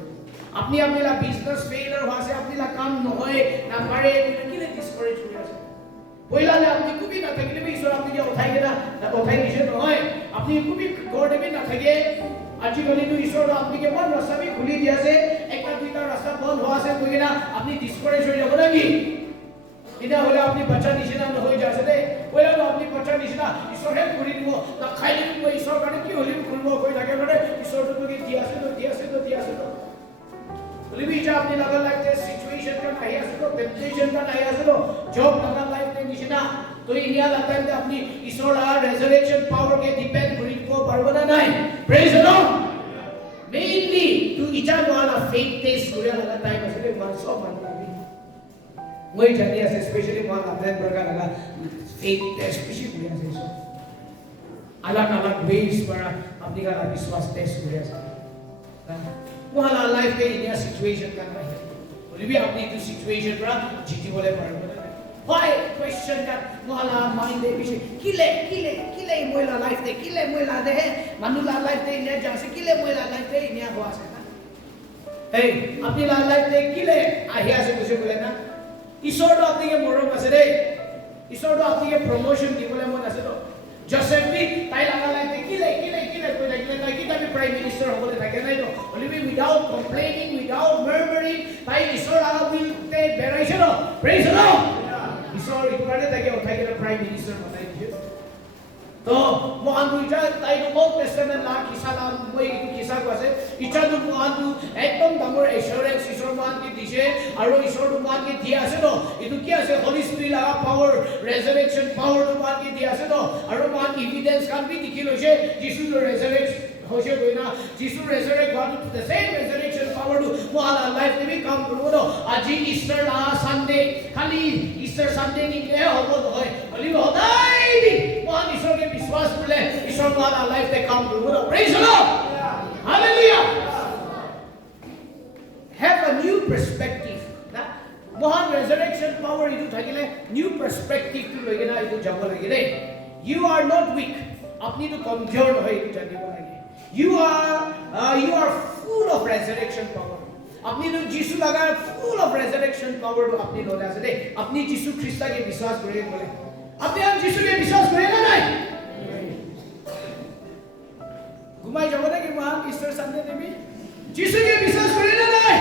apni apni la business failure hoa se apni la kaam no hoye na pare kile discourage hoya se पहिला ले अपनी कुबी ना थकले भी ईश्वर अपनी जो उठाएंगे ना उठाई निशे तो है अपनी कुबी गोड़े भी ना थके आज कल तो ईश्वर अपनी के मन रास्ता भी खुली दिया से एक बार दूसरा रास्ता बंद हुआ से कोई ना अपनी डिस्करेज हो जाओ ना कि इधर वाला अपनी बच्चा निशे ना हो जा सकते पहिला तो अपनी बच्चा निशे ना ईश्वर है खुली दियो ना खाली को ईश्वर का क्यों होली खुलवा कोई लगे बड़े ईश्वर तो के दिया से तो बोले भी जब अपनी लगा लाइफ में सिचुएशन का नहीं है तो टेम्पटेशन का नहीं है तो जॉब लगा लाइफ में निशना तो इंडिया लगता है अपनी ईश्वर ला रेजरेक्शन पावर के डिपेंड करी को परवना नहीं praise the lord mainly to इचा वाला फेथ टेस्ट को लगा टाइम से मन सो मन लगी वही जाने से स्पेशली मान अपने प्रकार लगा फेथ टेस्ट किसी को ऐसे सो अलग-अलग बेस पर अपनी का विश्वास टेस्ट को ऐसे वहाँ लाइफ के इंडिया सिचुएशन का नहीं है बोले भी अपनी तो सिचुएशन पर जीती बोले परवना Why question that wala mind de biche kile moila life de kile moila de manula life de ne jase kile moila life de ne ho ase na hey apni la life de kile ahia se kuche bole na ঈশ্বৰটো আপোনালোকে মৰম আছে দেই ঈশ্বৰটো আপোনালোকে promotion দিবলৈ মন আছে তো Joseph B তাই লাগা লাইফে কিলে কৈ থাকিলে তাই কিতাবি প্ৰাইম মিনিষ্টাৰ হ'বলৈ থাকে নাই তো অলিভি উইদাউট কমপ্লেইনিং উইদাউট মাৰ্মাৰিং তাই ঈশ্বৰ আগত বিলতে বেৰাইছে ন প্ৰেইজ দ্য লৰ্ড ঈশ্বৰ ইকুৱালে তাকে উঠাই কিনে প্ৰাইম মিনিষ্টাৰ বনাই দিছে তো মহান বুইটা তাই তো ওল্ড টেষ্টামেণ্ট লা কিছালা মই কিছা কৈছে ইচ্ছাটো মহানটো একদম ডাঙৰ এশ্বৰেঞ্চ ঈশ্বৰ মহানকে দিছে আৰু ঈশ্বৰটো মহানকে দিয়া আছে ন এইটো কি আছে হলি স্পিৰিট লাগা পাৱাৰ ৰেজাৰেকশ্যন পাৱাৰটো মহানকে দিয়া আছে ন আৰু মহান ইভিডেন্স কান বি দেখি লৈছে যিশুৰ ৰেজাৰেকশ্যন হৈছে কইনা যিশুৰ ৰেজাৰেক্ট হোৱাটো দ্য সেম ৰেজাৰেকশ্যন পাৱাৰটো মহান লাইফ তুমি কাম কৰিব ন আজি ইষ্টাৰ লা সানডে খালি ইষ্টাৰ সানডে নিলে হ'ব নহয় হলি সদায় মহান ঈশ্বৰকে বিশ্বাস কৰিলে ঈশ্বৰ মহান লাইফে কাম কৰিব ন praise the lord hallelujah have a new perspective na mohan resurrection power idu thakile new perspective tu loigena idu jabo lage de you are not weak apni to kamjor hoy idu janibo lage you are full of resurrection power apni to jisu laga full of resurrection power to apni lole ase de apni jisu krista ke vishwas kore bole apni am jisu ke vishwas kore na nai gumai jabo na ki mohan easter sunday demi जिसु के विश्वास करे ना नहीं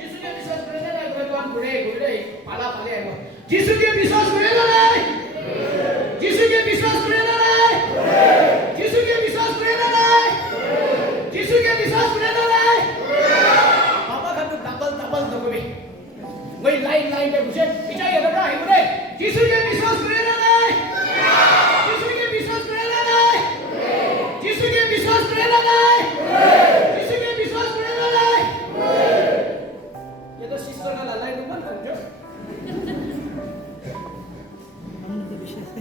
जिसु के विश्वास करे ना नहीं भगवान गुरे पाला पाले आयो जिसु के विश्वास करे ना नहीं जिसु के विश्वास करे ना नहीं जिसु के विश्वास करे ना नहीं जिसु के विश्वास करे ना नहीं पापा का तो डबल दोगे वही लाइन पे पूछे इच्छा ये बड़ा है बोले जिसु के विश्वास करे ना नहीं जिसु के विश्वास करे ना नहीं जिसु के विश्वास करे ना नहीं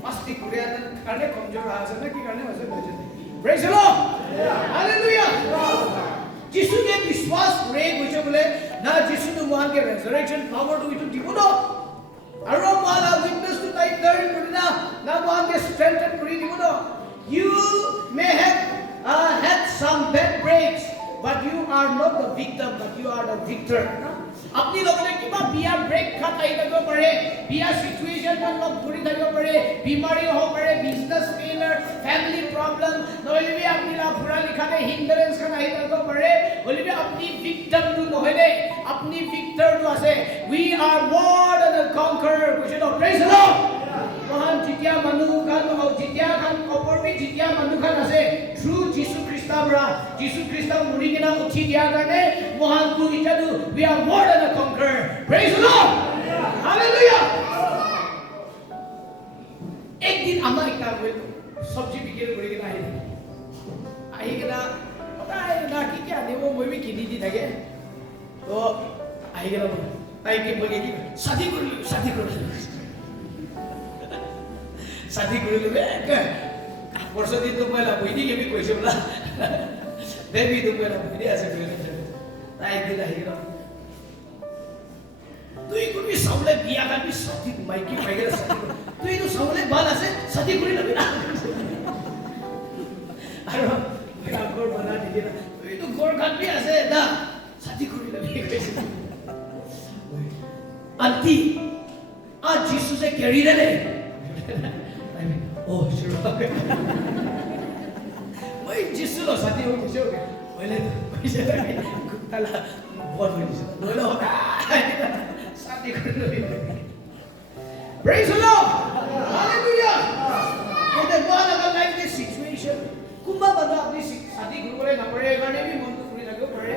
Pasti Korea karena komjor bahasa na ki karena bahasa baca. Praise the Lord. Hallelujah. जिसु के विश्वास करे कुछ बोले ना जिसु तो मान के resurrection power to itu dibuno. Aro mala witness to type turn kurina na मान के strengthen kuri dibuno. You may have had some bad breaks, but you are not the victim, but you are the victor. अपनी लोगों ने कितना बिया break खाता ही तक पड़े बिया सिचुएशन में लोग पूरी तक पड़े बीमारी हो पड़े बिजनेस फेलियर फैमिली प्रॉब्लम नोले भी अपनी ला पूरा लिखा दे हिंड्रेंस का नहीं तक पड़े बोले भी अपनी विक्टिम टू नोले अपनी विक्टर टू ऐसे we are more than a conqueror कुछ तो प्रेज द लॉर्ड महान जितिया मनु खान और जितिया खान ऊपर भी जितिया मनु खान ऐसे थ्रू जीसु Jesus Christ मुरी के नाम उठी दिया करने महान तू इचादु we are more than a conqueror praise the Lord hallelujah एक दिन अम्मा एक काम हुए सब्जी बिकेर करे के नाही आई के ना पता है ना कि क्या ने वो मैं भी किनी दी थके तो आई के ना ताई के बोले कि शादी कर लो वर्ष दिन तो पहिला बहिनी के भी कैसे बोला बेबी तो पहिला बहिनी ऐसे बोले ताई दिन आई के तो ये कोई सामने बिया का भी शादी माइकी माइके शादी तो ये तो सामने बाल ऐसे शादी करी लगी ना अरे मेरा गोर बना दीजिए ना तो ये तो गोर काट भी ऐसे ना शादी करी लगी कैसे आंटी आज जीसू से कैरी ले ओह शुरू मैं जीसू लो शादी हो मुझे पहले पैसे लगे कुत्ताला बहुत बड़ी बोलो शादी कर लो praise the Lord hallelujah ये तो बहुत अलग लाइफ की सिचुएशन कुंभा बंदा अपनी शादी गुरु वाले ना पड़े करने भी मन तो पूरी लगे पड़े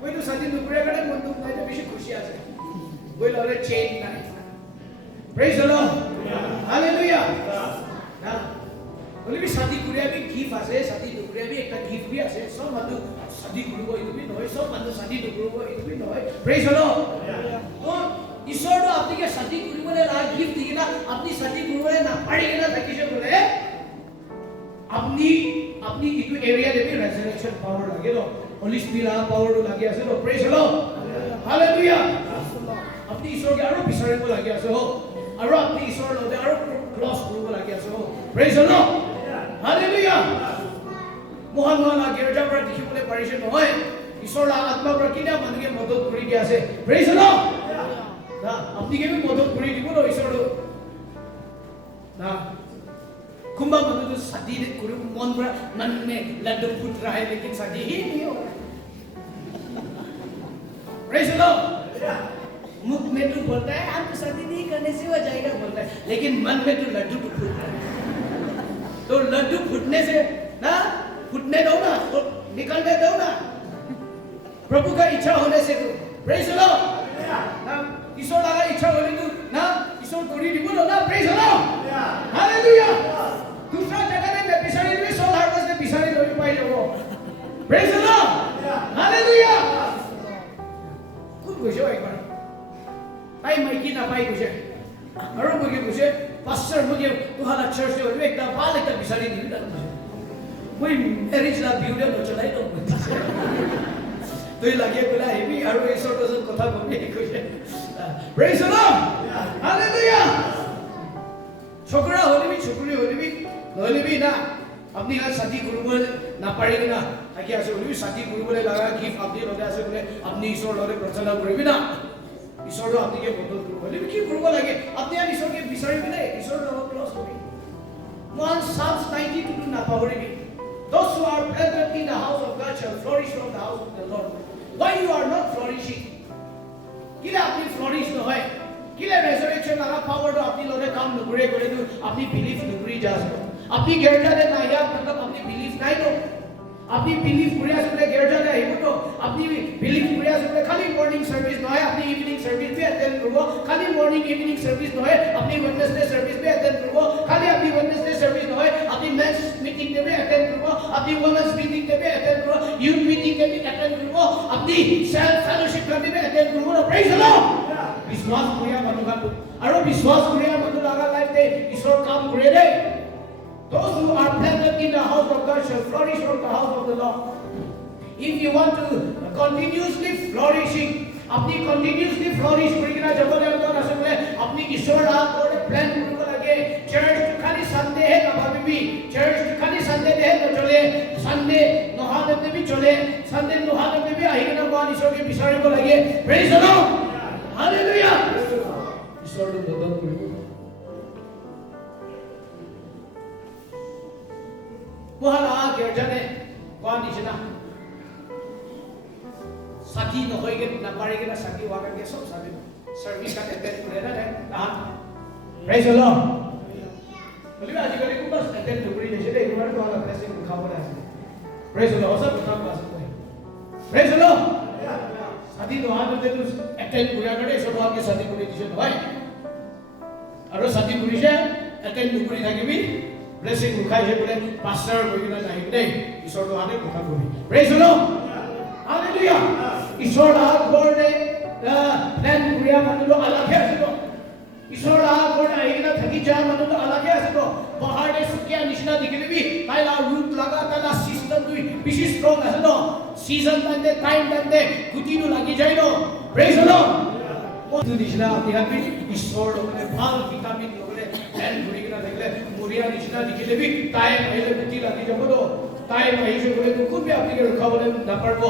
कोई तो शादी गुरु वाले करने मन तो नहीं तो बेशी खुशी आसे कोई लोग चेंज नहीं praise the Lord hallelujah ना बोले भी शादी गुरु भी गिफ्ट आसे शादी गुरु भी एक गिफ्ट भी आसे सब बंदू शादी गुरु को इधर भी नहीं सब बंदू शादी गुरु को इधर भी नहीं praise the Lord तो ईश्वर तो आपने क्या शादी गुरु वाले ला गिफ्ट दिए ना अपनी शादी गुरु वाले ना पढ़ेंगे ना ताकि जो बोले अपनी इतु एरिया में भी रेजरेक्शन पावर लगे तो होली स्पिरिट पावर तो लगे ऐसे तो प्रेज द लॉर्ड हालेलुया अपनी ईश्वर के आरो बिसरे को लगे ऐसे हो आरो अपनी ईश्वर लोगे आरो क्लोज गुरु को लगे ऐसे हो praise the lord hallelujah Mohan लगे जब पर दिखी बोले परेशान होए ईश्वर आत्मा पर किना मन के मदद करी दिया से प्रेज द लॉर्ड ना अपनी के भी मदद करी दिबो रो ईश्वर ना कुंभा मदद तो शादी ने करू मन बड़ा मन में लड्डू फूट रहा है लेकिन शादी ही नहीं हो रहा। Praise the Lord. मुख में तो बोलता है आप तो शादी नहीं करने से हो जाएगा बोलता है, लेकिन मन में तो लड्डू तो फूट रहा है। तो लड्डू फूटने से ना फूटने दो ना, तो निकलने दो ना, प्रभु का इच्छा होने से तो प्रेज़ द लॉर्ड ना ईश्वर लगा इच्छा होने तो ना ईश्वर कोरी दिबो ना प्रेज़ द लॉर्ड हालेलुया। दूसरा जगह में बिसारी में सोल हार्वेस्ट में बिसारी लोग पाई जाओ प्रेज़ द लॉर्ड हालेलुया। कुछ बुझो एक बार आई माइकी ना पाई बुझे और मुझे बुझे पास्टर मुझे तुम्हारा चर्च में एक दा बाल एक बिसारी नहीं था कोई मैरिज ला ब्यूटी नो चलाई तो तो ये लगे बोला है भी और ये सort of कथा बोलने की कुछ प्रेज़ द लॉर्ड हालेलुया। छोकरा होने भी छोकरी होने भी ना अपनी हाथ शादी करू बोले ना पड़ेगी ना ताकि ऐसे होने भी शादी करू बोले लगा गिफ्ट अपनी लोग ऐसे बोले अपनी ईश्वर लोग प्रार्थना करें भी ना ईश्वर लोग अपनी के बोतल करू बोले भी क्यों करू लगे अपने यार ईश्वर के बिसारी भी नहीं ईश्वर लोग क्लोज हो गई। One Psalms 92 ना पावरी भी those who are planted in the house of God shall flourish from the house of the Lord. Why you are not flourishing? किला अपनी flourish न होए किले resurrection लगा पावर तो अपनी लोग काम नुकरे करे तो अपनी belief नुकरी जा सको अपनी गिरजा दे ना या मतलब अपनी belief नहीं तो अपनी belief पूरा सुनते गिरजा दे ही तो अपनी belief पूरा सुनते खाली morning service ना है अपनी evening service भी attend करो खाली morning evening service ना है अपनी Wednesday service भी attend करो खाली अपनी Wednesday service ना है अपनी men's meeting में भी attend करो अपनी women's meeting में भी attend करो youth meeting में भी attend करो अपनी self fellowship में भी attend करो praise the Lord। विश्वास करिया मनुका और विश्वास करिया मनु लगा लाइफ दे ईश्वर काम करे दे। Those who are planted in the house of God shall flourish from the house of the Lord. If you want to continuously flourishing अपनी continuously flourish करिना जब बोले तो रसोले अपनी ईश्वर आप और प्लान करो लगे चर्च खाली संडे है ना भाभी भी चर्च खाली संडे है तो चले संडे नहाने में भी चले संडे नहाने में भी आएगा ना मान ईश्वर के विषय को लगे प्रेज़ द लॉर्ड हालेलुया। ईश्वर को मदद करो वहाँ गिरजा ने कौन निशना साथी न होएगे न पड़ेगे ना साथी वाका के सब साथी सर्विस का अटेंड करेगा ना कहाँ प्रेज़ द लॉर्ड बोलिए आज कल को बस अटेंड टुकड़ी जैसे एक बार तो वाला प्रेसिंग खाओ ना प्रेज़ द लॉर्ड सब काम पास होता है प्रेज़ द लॉर्ड साथी तो हाथ में तो अटेंड पूरा करे सब आपके साथी को डिसीजन भाई और साथी पूरी से अटेंड टुकड़ी था कि भी blessing उखाई है बोले पास्टर कोई ना नहीं नहीं ईश्वर तो आने को काम करें प्रेज़ द लॉर्ड हालेलुया। ईश्वर आप बोले प्लान पूरा मनु तो अलग है ऐसे ईश्वर आप बोले एक ना थकी जा मनु तो अलग है ऐसे पहाड़ में सुकिया निशना दिखने भी ताइला रूट लगा ताइला सिस्टम भी विशेष स्ट्रांग ऐसे तो सीजन बंदे टाइम बंदे कुटी नो लगी जाए नो प्रेज़ द लॉर्ड वो तो निशना अपनी हाथ में ईश्वर लोगों ने फाल विटामिन लोगों ने प्लान पूरी करना देखले मुरिया निशना दिखने भी टाइम पहले कुटी लगी जब तो टाइम है जो बोले तो खुद भी अपने के रखा बोले ना पर वो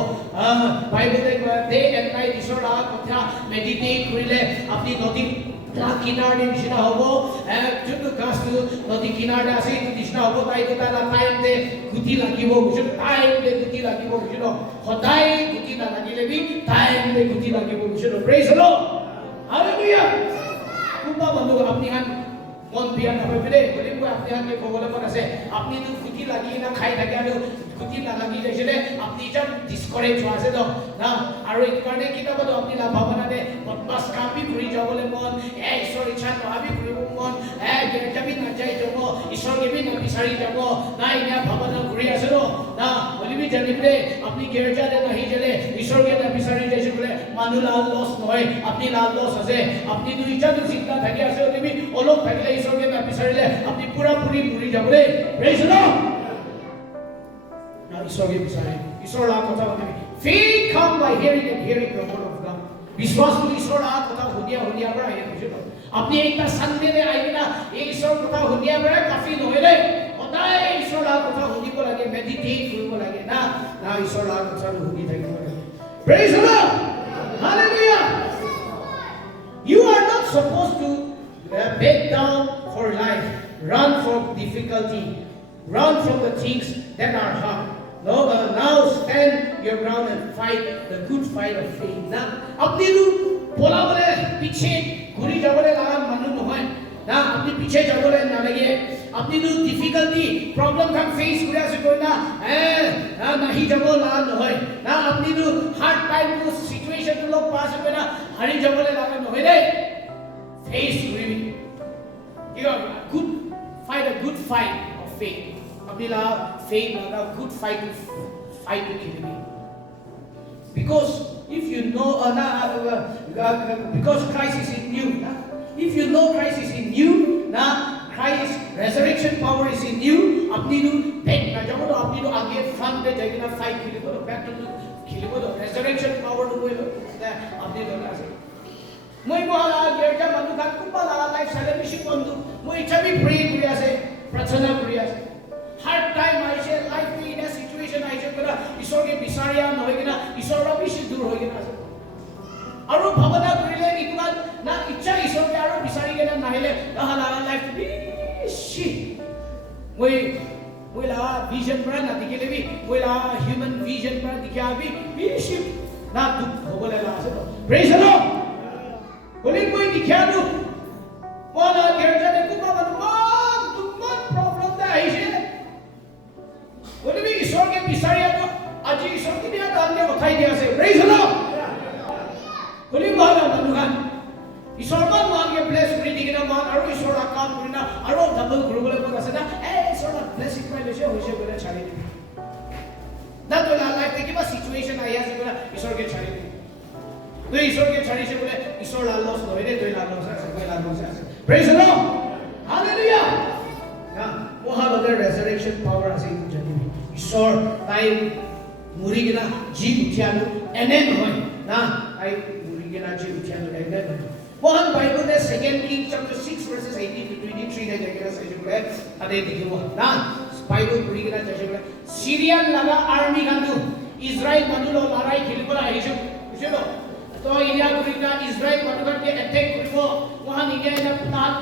बाइबल में डे एंड नाइट ईश्वर आ कथा मेडिटेट करिले अपनी नदी किनारे निशना होबो जो तो कास्ट नदी किनारे आसे निशना होबो ताई तो ताला टाइम दे कुटी लागिबो बुझो टाइम दे कुटी लागिबो बुझो सदाय कुटी ना लागिले भी टाइम दे कुटी लागिबो बुझो praise the lord hallelujah. Kumbha बंधु अपनी हाथ मन बिया ना बेले बोले को अपने हाथ में खोगले पर ऐसे अपनी तो कुटी लगी ना खाई लगे आलो कुटी ना लगी जैसे ले अपनी जब डिस्करेज हुआ से तो ना और एक करने की तब तो अपनी लाभ बना दे बस काम भी पूरी जाओ बोले मन ए ईश्वर इच्छा तो अभी पूरी मन ए जब भी ना जाए जब ईश्वर के भी ना बिसारी जब ना इन्हें भावना पूरी ऐसे तो ना बोले भी जल्दी ले अपनी गिरजा दे नहीं चले ईश्वर के ना बिसारी जैसे बोले मानु लाल लॉस नॉय अपनी लाल लॉस ऐसे अपनी तो इच्छा तो सीखना था कि ऐसे होते भी वो लोग पहले ईश्वर के ना बिसारी ले अपनी पूरा पूरी जब ले प्रेज़ द लॉर्ड ना ईश्वर के बिसारी ईश्वर ला कथा होते भी faith come by hearing and hearing the word of God विश्वास तो ईश्वर ला कथा होनिया बड़ा है मुझे तो अपनी एक ता संडे में आई ना ये ईश्वर कथा होनिया बड़ा काफी नोले होता है ईश्वर ला कथा होनी को लगे मेडिटेट को लगे ना ईश्वर ला कथा होनी था को लगे praise the lord hallelujah. You now for life. Run from difficulty. Run from the things that are hard. No, now stand your ground and fight the good fight of faith. Now, अपनी रू बोला बोले पीछे घुरी जाबले लगा मनु नहय. ना अपनी पीछे जाबले ना लगे. अपनी रू difficulty problem का face हुआ से कोई ना नहीं जाबो लगा नहय. ना अपनी रू hard time को situation को लोग पास हुए ना हरी जाबले लगा नहय दे. Face हुई. You know, fight a good fight of faith. अपनी ला faith लगा good fight to kill me. Because if you know because Christ is in you, if you know Christ is in you, Christ's resurrection power is in you. अपनी नु back ना जाओ तो अपनी नु आगे front पे जाएगी ना fight के लिए तो back to खेले को तो resurrection power नु बोलो अपनी नु ना से मैं बोला गिरजा मनु का कुपा ला life celebration बंदु मैं इच्छा भी pray किया से प्रार्थना किया से hard time आइसे life में इन्हें situation आइसे करा ईश्वर के बिसारिया न होएगी ना ईश्वर का भी दूर होएगी ना आरो भावना करिले इतना ना इच्छा ईश्वर के आरो बिसारी के ना नाहिले ला लाइफ भी शी मैं ला विजन पर ना दिखे भी मैं ला ह्यूमन विजन पर दिखा भी शी ना दुख होगले ला से प्रेज द लॉर्ड बोले कोई दिखा दो बोला गिरजा ने कुपा बन दुख प्रॉब्लम दा आइसे बोले भी ईश्वर के बिसारिया तो आज ईश्वर की दिया दान के उठाई दिया से प्रेज द लॉर्ड बोले बोला बंधुगण ईश्वर मन मान के ब्लेस करी दिना मान आरो ईश्वर का काम करिना आरो डबल ग्लोबल को कसे ना ईश्वर का ब्लेसिंग पाइले से होइसे बोले छाड़ी ना तो लाइफ में किबा सिचुएशन आया से बोला ईश्वर के छाड़ी तो ईश्वर के छाड़ी से बोले ईश्वर ला लॉस होए रे तो ला लॉस से कोई ला लॉस से प्रेज द लॉर्ड हालेलुया ना वो हा द रेजरेक्शन पावर आसे जनी ईश्वर ताई मुरी गिना जी उठियानु एनेन होय ना आई जी उठियानु एनेन One Bible ने Second Kings chapter 6 verses 18 to 23 ने जगह से जो है अदे दिखो ना बाइबल पढ़ी के ना जैसे बोले सीरियन लगा आर्मी गंदू इजराइल मनुलो लड़ाई खेल बोला है जो तो इंडिया गुरिना इजराइल मनुगन के अटैक करिबो वहां इंडिया ने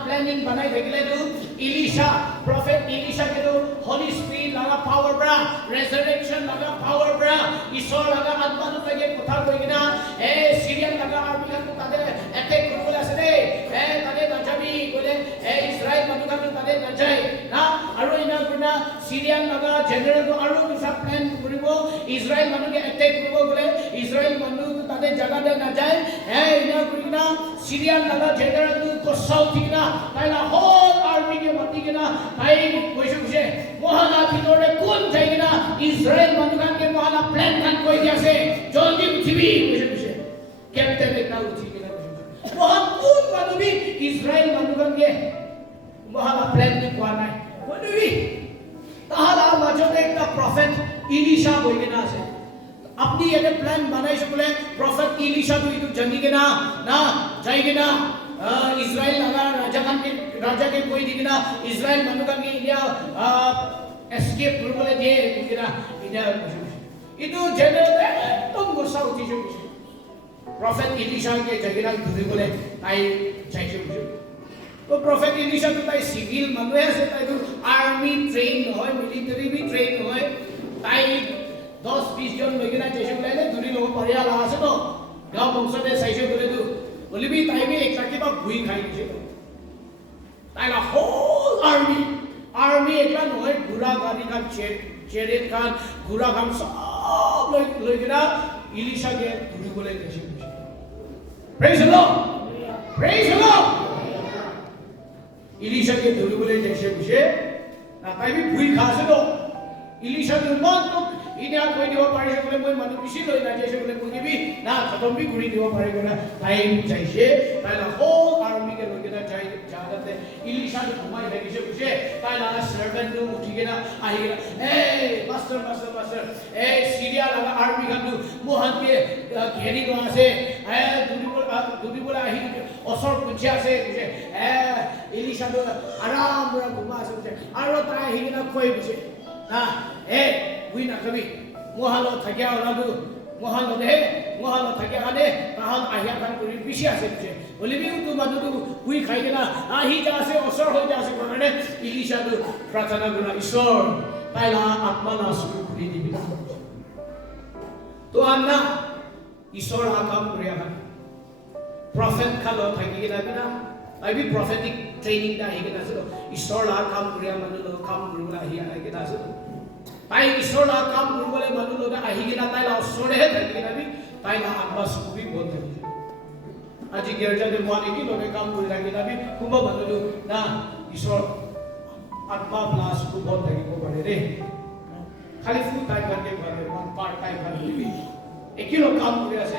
प्लानिंग बनाई देखले दु इलीशा प्रॉफिट इलीशा के दो होली स्पिरिट लगा पावर ब्रा रेजरेक्शन लगा पावर ब्रा ईश्वर लगा आत्मा तो के कथा कोइना ए सीरियन लगा आर्मी गंदू तादे अटैक करिबो आसे ए तादे नजाबी बोले ए इजराइल मनुगन तादे नजाय ना आरो इना गुरिना सीरियन लगा जनरल को आरो दूसरा प्लान करिबो इजराइल मनु के अटैक करिबो बोले इजराइल मनु तादे जगह दे नजाय ए इना गुरिना सीरियन लगा जनरल को साउथिना ताइला होल आर्मी के मती के ना ताई कोइसे कुसे मोहना भितरे कोन जाइना इजराइल मनुगन के मोहना प्लान कान कोइ दियासे जल्दी पृथ्वी कोइसे कुसे कैप्टन एकना उठी के ना मोहन कोन मनुबी इजराइल मनुगन के मोहना प्लान के कोना मनुबी ताहाला माजो एकटा प्रॉफिट इलीशा कोइ के ना से अपनी ये प्लान बनाई से बोले प्रॉफिट इलीशा तो इतु जनी के ना जाएगे ना इजराइल अगर राजा के कोई दिखना इजराइल मनुगन के इंडिया एस्केप कर बोले दे दिखना इंडिया इतु जनरल तुम गुस्सा उठी जो प्रॉफिट इलीशा के जगह दूसरे बोले आई चाहिए तो प्रॉफिट इलीशा तो ताई सिविल मनुए से ताई तो आर्मी ट्रेन होय मिलिट्री भी ट्रेन होय ताई 10-20 जन लोग ना जैसे बोले ने दूरी लोग परिया ला से तो गांव बंश में सही से बोले तो बोले भी ताई भी एक साथ बात भूई खाई नीचे तो ताई ला होल आर्मी एक लान होय गुरा गाड़ी का चेरेट खान गुरा काम सब लोग ना इलीशा के दूरी बोले जैसे प्रेज द लॉर्ड इलीशा के दूरी बोले जैसे कुछ ना ताई भी भूई खा से तो इलीशा के मान तो इन्हें आप कोई दिवा पारे से बोले कोई मनु किसी लोग ना जैसे बोले कोई भी ना खत्म भी गुड़ी दिवा पारे को ना टाइम चाहिए ताइला होल आर्मी के लोग ना चाहिए ज़्यादा थे इलीशा जो घुमाई लगी से पूछे ताइला सर्वेंट लोग उठी के ना आएगा ए मास्टर ए सीरिया लगा आर्मी का लोग मोहन के घेरी को आसे ए दूरी बोला ही असर पूछे आसे पूछे ए इलीशा तो आराम पूरा घुमा आसे पूछे आरो ताई ही ना कोई पूछे ना ए विना कभी मोहलो थकिया वाला दो मोहलो दे मोहलो थकिया आने ताहल आहिया खान पूरी बिशी आसे पूछे Olivi tu madu tu hui khai kena ahi jase osor hoi jase karone Elisha tu prarthana guna Ishor taila atma la suru khuli dibi to anna Ishor akam kuriya kan prophet khalo thaki kena bina I be prophetic training da hi kena so Ishor la kam kuriya manu lo kam kurula hi ai kena so tai Ishor la kam kurule manu lo da ahi kena taila osor he thaki kena bi taila atma suru bi bon thaki আজি গির্জাতে মনে কি লোকে কাম করে রাখি নাবি খুব ভালো না ঈশ্বর আত্মা প্লাস খুব ভালো থাকিব পারে রে খালি ফুল টাইম করতে পারে ওয়ান পার্ট টাইম করে দিবি একই লোক কাম করে আছে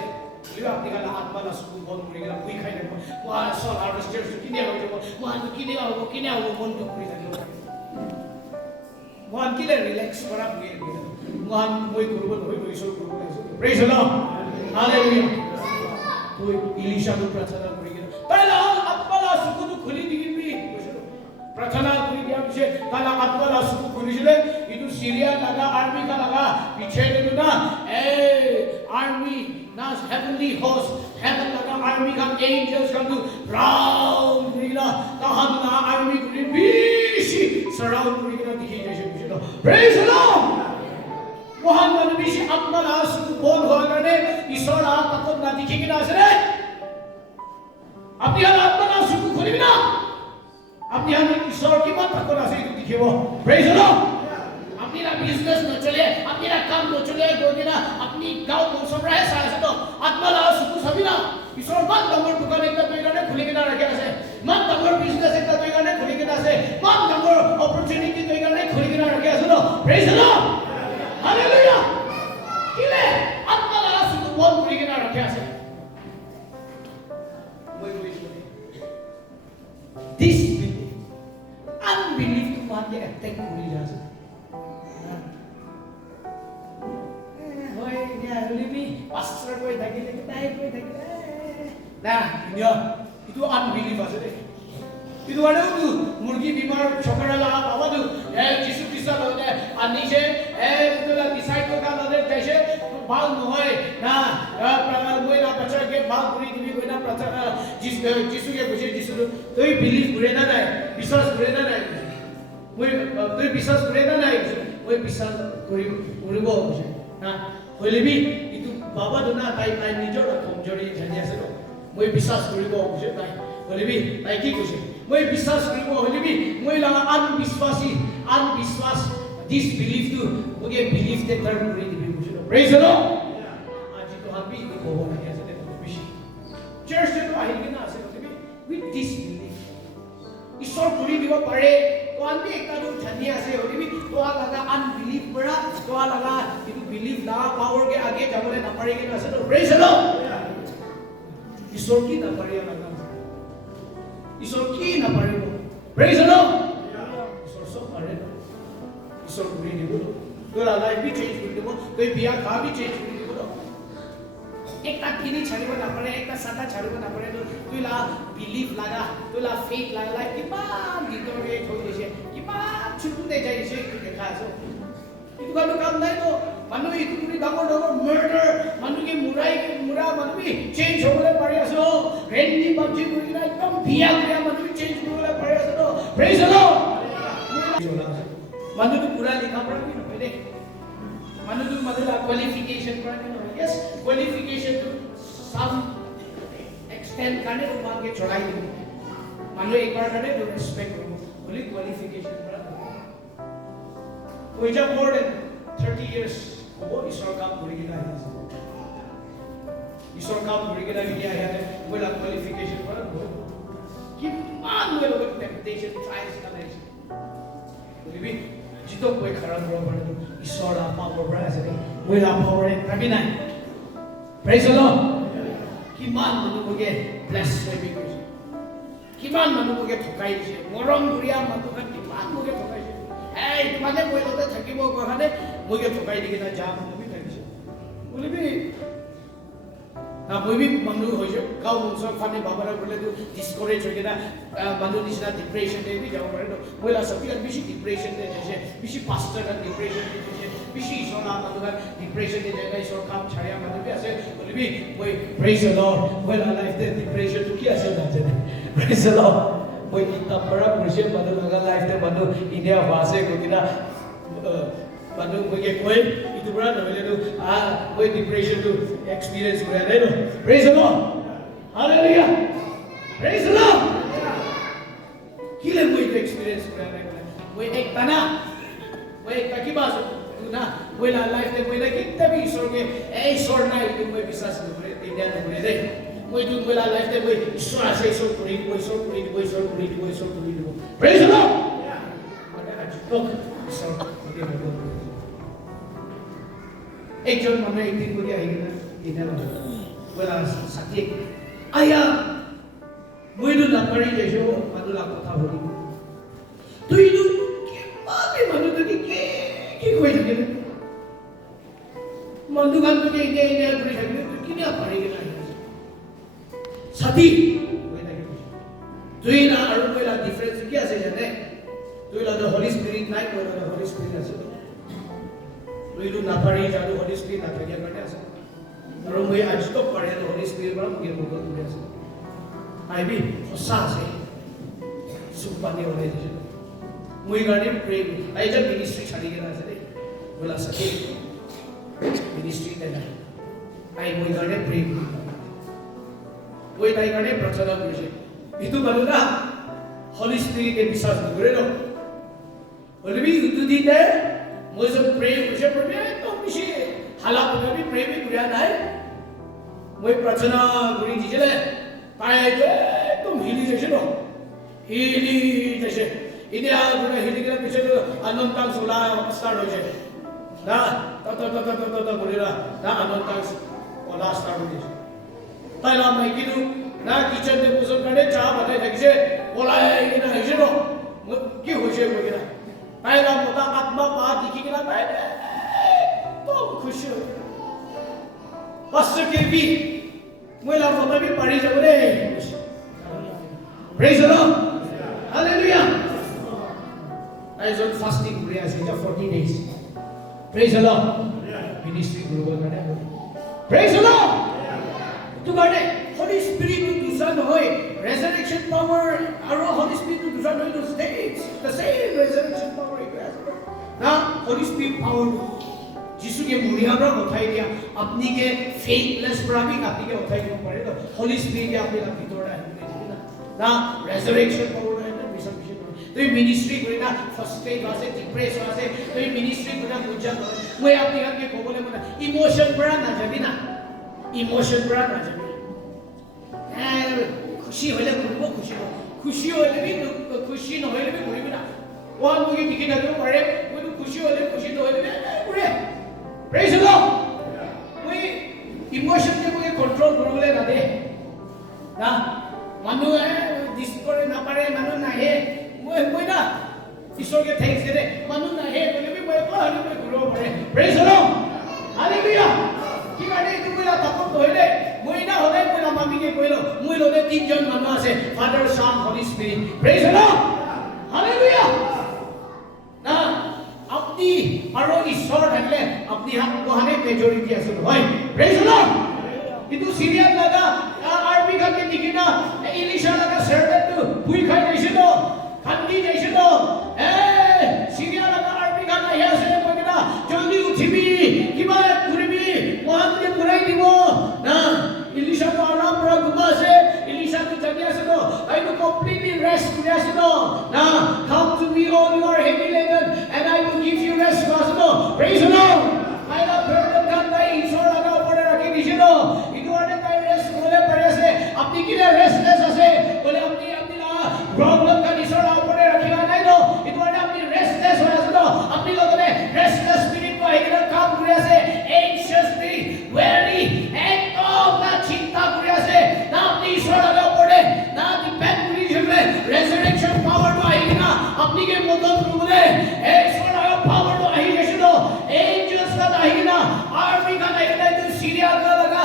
লিবা আপনি কালা আত্মা প্লাস খুব ভালো করে গেলা কুই খাই না ওয়া সর হারভেস্টার কিনে হয়ে যাব ওয়ান কিনে হবো মন তো করে থাকিব ওয়ান কিলে রিল্যাক্স করা বুয়ে ওয়ান মই করব হই ঈশ্বর করব প্রেজ দ্য লর্ড হালেলুয়া तो इलिशा को प्रार्थना करेंगे ताला आत्माला सुख तो खुली दिगी प्रार्थना करेंगे हमसे ताला आत्माला सुख खुली चले इधर सीरिया लगा आर्मी का लगा पीछे देखो ना आर्मी ना हेवनली होस्ट हेवन लगा आर्मी का एंजल्स कम टू राउंड करेगा तहन ना आर्मी को बीसी सराउंड करेगा दिखी जैसे कुछ तो प्रेज द लॉर्ड वहां मनबी से आत्माला सुख बोल हुआ करने ईश्वर आप तक ना दिखेगी ना सरे अपनी हाल आत्माला सुख खुली ना अपनी हाल ईश्वर की बात तक ना से दिखे वो प्रेज द लॉर्ड अपनी ना बिजनेस न चले अपनी ना काम न चले कोई ना अपनी गांव को सब रहे सारे से तो आत्माला सुख सभी ना ईश्वर बात नंबर दुकान एक तो इन्होंने खुली के ना रखे ऐसे मन नंबर बिजनेस एक तो इन्होंने खुली के ना से मन नंबर अपॉर्चुनिटी तो इन्होंने खुली के ना रखे ऐसे तो प्रेज द लॉर्ड हालेलुया किले आत्माला सुख बोल पूरी के ना रखे ऐसे दिस अनबिलीफ को आके अटैक पूरी जा से होय या लिबी पास्टर कोई थाकिले ताई कोई थाकिले ना यो itu unbelief আছে রে itu ada tu murgi bimar chokara la bawa tu jisu krishna lode ani je itu la decide ko ka lode jaise bal nohoy na moi na prachar ke bal puri dibi koi na prachar jisu ke buji jisu toi believe kure na nai বিশ্বাস kure na nai moi toi বিশ্বাস kure na nai moi বিশ্বাস koribo buji na hoilebi itu baba dona tai nijor komjori jani ase no moi বিশ্বাস koribo buji tai hoilebi tai ki buji মই বিশ্বাস কৰিব হলিবি মই লাগা আনবিশ্বাস disbelief to okay belief তে turn কৰি দিবি বুঝলো প্রেজ দ্য লর্ড আজি তো হাবি তো কব লাগে আছে দেখো বেশি চার্চ তে আহিবি না আছে তুমি উইথ disbelief ঈশ্বর কৰি দিব পাৰে তো আমি একটা তো জানি আছে হলিবি তো লাগা আনবিলিভ পৰা তো লাগা ইটো বিলিভ না পাওয়ার কে আগে যাবলে না পারে কি আছে তো প্রেজ দ্য লর্ড ঈশ্বর কি না পারে লাগা ঈশ্বর কি না পারিব প্রেজ দ্য লর্ড ঈশ্বর সব পারে ঈশ্বর করে দিব তোর লাইফ भी चेंज করে দিব তুই বিয়া খা भी चेंज করে দিব একটা কিনি ছাড়িব না পারে একটা সাদা ছাড়িব না পারে তুই লা বিলিভ লাগা তুই লা ফেথ লাগা কিমান ভিতরে থৈ দিছে কিমান ছুটুতে যাইছে কি দেখা আছে ইটো কাম নাই তো মানুহ ইটো কৰি ডাঙৰ মাৰ্ডাৰ মানুহকে মুৰা মানুহ চেঞ্জ হ'বলৈ পাৰি আছে ৰেন্ডি বাজি কৰি না একদম বিয়া বিয়া মানুহ চেঞ্জ হ'বলৈ পাৰি আছে তো প্ৰেজ দ্য লৰ্ড মানুহটো পুৰা লিখা পঢ়া কি নহয় দে মানুহটো কোৱালিফিকেশন কৰা কি নহয় yes qualification to some extend কাৰণে তোমাকে চলাই দিব মানুহ একবাৰ কাৰণে তো ৰেসপেক্ট কৰিব বুলি কোৱালিফিকেশন কৰা ওইটা more than 30 years ago ঈশ্বৰ কাম কৰি কিনা আহিছে ঈশ্বৰ কাম কৰি কিনা এতিয়া আহে ওলা কোৱালিফিকেশন কৰা কিমান ওলা টেম্পটেশন ট্ৰাইলছ কালেজ বুঝবি जितो कोई खराब हो पर ईश्वर आपा पर আছে ওলা পাওয়ারে ভাবি নাই প্রেজ দ্য লর্ড কিমান মানুহকে ব্লেস কৰি গৈছে কিমান মানুহকে ঠকাই দিছে মৰম কৰিয়া মানুহকে কিমান মানুহকে ঠকাইছে এই তোমাকে মই লতে থাকিব কাৰণে মইকে ঠকাই দি কিনা যা মানুহ থাকিছে বুলিবি ना कोई भी मनु हो जो गाँव मुंसो फाने बाबरा बोले तो डिस्करेज हो गया ना मनु निशना डिप्रेशन दे भी जाओ पड़े तो बोला सबकी का बिशी डिप्रेशन दे जैसे बिशी पास्टर का डिप्रेशन दे जैसे बिशी सोना मनु का डिप्रेशन दे जाएगा इस और काम छाया मनु भी ऐसे बोले भी कोई प्रेज द लॉर्ड बोला लाइफ दे डिप्रेशन तो क्या ऐसे ना चले प्रेज द लॉर्ड कोई इतना बड़ा प्रेशर मनु लगा लाइफ दे मनु इंडिया वासे को किना मनु कोई itu berada itu कोई डिप्रेशन तो एक्सपीरियंस हुआ है ना praise the lord hallelujah praise the Lord किले कोई तो एक्सपीरियंस हुआ है कोई एक तना कोई एक की बात तू ना कोई लाइफ में कोई ना कितना भी ईश्वर के ईश्वर ना itu कोई विश्वास नहीं करे इंडिया में बोले दे कोई तू कोई लाइफ में कोई ईश्वर से ईश्वर पूरी कोई ईश्वर पूरी कोई ईश्वर पूरी कोई ईश्वर पूरी प्रेज द लॉर्ड मैंने आज तो ईश्वर पूरी एक जन मन एक दिन बोलिया है ना इधर बोला सत्य आया मुझे ना पड़ी जैसे वो मनु लाको था बोली तो इधर के बात मनु तो कि कोई जगह मनु का तो इधर पूरी जगह तो किन्हें पड़ेगी ना सत्य तो ये ना और कोई ला डिफरेंस क्या से जाने तो ये ला द होली स्पिरिट नाइट और द होली स्पिरिट ऐसे Itu napari jadu Holy Spirit na kaya करने आसा। और मुझे आज तो पढ़े तो Holy Spirit बड़ा मुझे बहुत दूर आसा। आई भी फसाद से सुपाने वाले जैसे। मुझे गाने प्रे आई जब मिनिस्ट्री छाड़ी के ना चले बोला सके मिनिस्ट्री देना आई मुझे गाने प्रे वही ताई गाने प्रचार करें itu baru ना Holy Spirit के विश्वास करे लो बोले भी itu दिन मुझे प्रेम मुझे प्रेम तो मुझे हालात में भी प्रेम ही बुरा नहीं मुझे प्रार्थना करी दीजिए ले पाए जो तुम हिली जैसे नो हिली जैसे इंडिया बुरा हिली के पीछे तो अनंतांग सोला स्टार्ट हो जाए ना तो बोलेगा ना अनंतांग ओला स्टार्ट हो जाए ताइला मैं किधर ना किचन में पुष्प करने चाह बातें जैसे ओला है कि ना ऐसे नो क्यों हो जाए बोलेगा ताइला मोटा आत्मा बात दिखी कि ना ताइला तो खुश हो पास्टर के भी मुझे मोटा भी पढ़ी जब ले praise the Lord hallelujah I was on fasting prayer for 40 days praise the Lord ministry guru करने praise the Lord तो करने Holy Spirit to दूसरा होए resurrection power और Holy Spirit to दूसरा होए those days the same resurrection power ना Holy Spirit power जिसु के मुनिया पर उठाई दिया अपनी के faithless पर भी अपनी के उठाई दिया पड़े तो Holy Spirit के अपने का पितोड़ा है ना resurrection power है ना resurrection तो ये ministry को ना first stage वासे depress वासे तो ये ministry को ना गुजर मैं अपनी हर के कोबले में emotion पर ना जाबी ना emotion पर ना जाबी खुशी होले गुरुबो खुशी होले भी खुशी न होले भी गुरुबो ना वन मुझे दिखे ना तो पड़े वो तो खुशी होले खुशी न होले भी गुरे praise the Lord मैं emotion के मुझे control गुरुले ना दे ना मानो है डिस्कोरे ना पड़े मानो ना है मैं ना ईश्वर के थैंक्स करे मानो ना है बोले भी मैं को हरी में गुरु पड़े praise the Lord हालेलुया कि काटे तू मेरा तपक होले मैं ना होले मेरा मामी के कोइलो मैं लोले तीन जन मानो आसे Father Son Holy Spirit praise the Lord hallelujah ना अपनी आरो ईश्वर ढकले अपनी हम कोहने मेजॉरिटी असुन होय praise the Lord itu Syria laga army ka ke dikina Elisha laga servant tu bui khai jaise to khandi jaise to Syria laga army ka na ya se ko kina jaldi uthibi kiba kuribi mohan ke purai dibo na Elisha ko aram pura guma se Elisha ki jagya se to I will completely rest kuriya se to na come to me all you are heavy laden and I will give you rest ka se to praise the Lord I love burden kan dai Ishwar laga upore rakhi dise to अपनी के लिए restless ऐसे बोले अपनी ला problem का निशान ऊपर रखिएगा नहीं तो इतवाने अपनी रेस्टलेस हो जाते तो अपनी लोगों ने रेस्टलेस स्पिरिट को एक काम करे से एंशियस स्पिरिट वेरी एकदम ना चिंता करे से ना अपनी ईश्वर लगा पड़े ना डिपेंड करी जगह रेजरेक्शन पावर तो आएगी ना अपनी के मदद रुले ईश्वर लगा पावर तो आई जैसे तो एंजल्स का आएगी ना आर्मी का नहीं तो सीरिया का लगा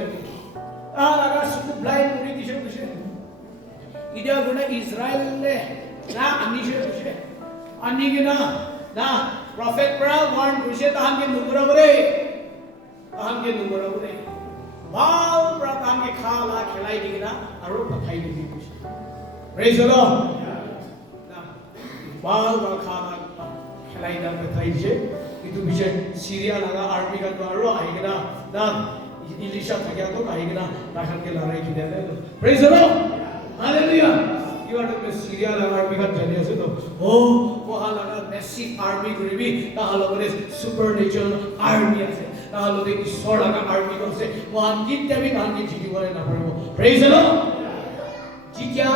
যাবি লাগা শুধু ব্লাইন্ড করে দিছে বুঝে ইডিয়া গুণে ইসরায়েলে না আনিছে বুঝে আনি কিনা না প্রফেট পৰা ওয়াৰ্ন বুঝে তাহাকে নুবৰাবৰে বাল পৰা তাহাকে খালা খেলাই দি কিনা আৰু পঠাই দি বুঝে প্ৰেজ দ্য লৰ্ড না বাল পৰা খালা খেলাই দা পঠাইছে itu bisa Syria laga army kan baru akhirnya dan Elisha thakia to akhirnya rakan ke larai ki dele praise the Lord hallelujah you are the Syria laga army kan jani ase to oh waha laga massive army gribi ta halogore supernatural army ase ta halogore ishor laga army ko ase waha kitte bhi nan ki jiti bole na paribo praise the Lord jitya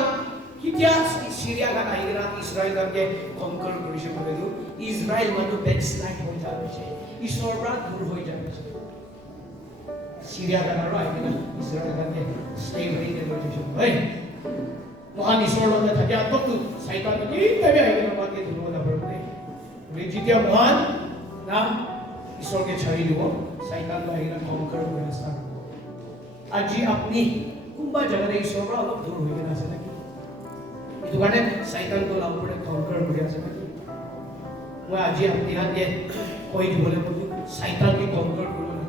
Hitya Syria kan akhirnya Israel kan ke conquer korise bole du Israel manu backslide hoi jabe ishor pra dur hoi jabe Syria kan aro akhirnya Israel kan ke slavery ke loi jabe bhai mohan ishor lone thakya to tu saitan ki tebe akhirnya ba ke dur na parbe jitya mohan na ishor ke chhari dibo saitan ba akhirnya conquer kore asa aji apni kumba jagare ishor pra alop dur hoi gena ase na itu karena saitan to laupore conquer kore ase na মই আজি আপনি হাতে কই দিবলে বলি শয়তান কে control করব না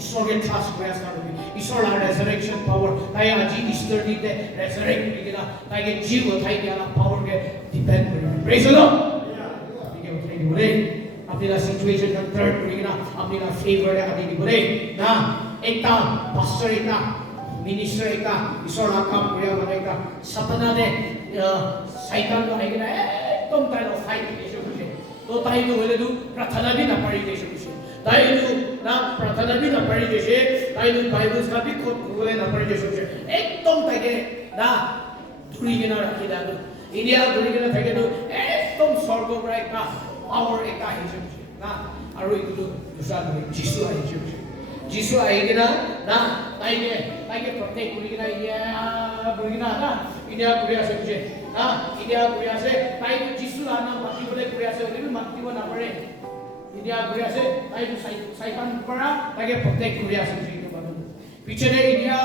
ঈশ্বরকে ট্রাস্ট করে আসতে হবে ঈশ্বর আর রেজারেকশন পাওয়ার তাই আজি ইস্টার দিতে রেজারেক্ট করে দিলা তাইকে জীব উঠাই দেওয়া পাওয়ার কে ডিপেন্ড করে প্রেজ দ্য লর্ড ঠিক আছে উঠাই দিবলে আপনারা সিচুয়েশন কা টার্ন করে না আপনারা ফেভারে আদি দিবলে না একটা পাস্টর একটা মিনিস্টার একটা ঈশ্বর কাম করে মানে একটা সপনা দে শয়তান তো আইগনা একদম তাই ফাইট तो ताई को बोले तू प्रार्थना भी ना पढ़ी जैसे कुछ ताई तू ना प्रार्थना भी ना पढ़ी जैसे ताई तू बाइबल का भी खुद बोले ना पढ़ी जैसे कुछ एकदम ताके ना धुरी के ना रखी दा तो इंडिया धुरी के ना ताके तो एकदम स्वर्ग पर एक का पावर एक का है जैसे ना और एक तो दूसरा तो जीसु है जैसे जीसु आएगा ना ताई के प्रत्येक धुरी के ना इंडिया धुरी ना इंडिया धुरी ऐसे कुछ না ইডিয়া ঘুরে আছে তাই যিশু আনা মাটি বলে ঘুরে আছে ওলি মাটিব না পারে ইডিয়া ঘুরে আছে তাই সাইপান পৰা তাকে প্রত্যেক ঘুরে আছে যিটো বানু পিছনে ইডিয়া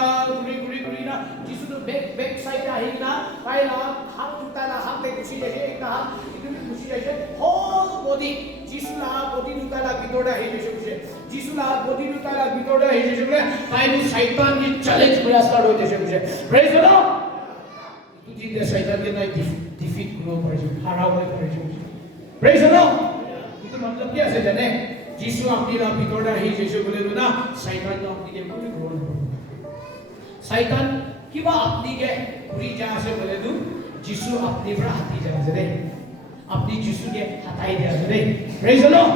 ঘুরি না যিশু তো বেক সাইড আহি না তাই না হাত উঠালা হাতে খুশি যাইছে একটা হাত ইটো খুশি যাইছে হোল বডি যিশু না বডি উঠালা ভিতরে আহি যাইছে বুঝে যিশু না বডি উঠালা ভিতরে আহি যাইছে বলে তাই সাইতান কি চ্যালেঞ্জ করে স্টার্ট হইছে বুঝে praise the Lord Dia syaitan dia naik defeat grow parju harawai parju praise the Lord itu matlab kya se jane jisu apni la bitoda hi jesu bole na syaitan no apni ke puri grow syaitan kiba apni ke puri ja se bole du jisu apni pra hati ja se de apni jisu ke hatai dia se de praise the Lord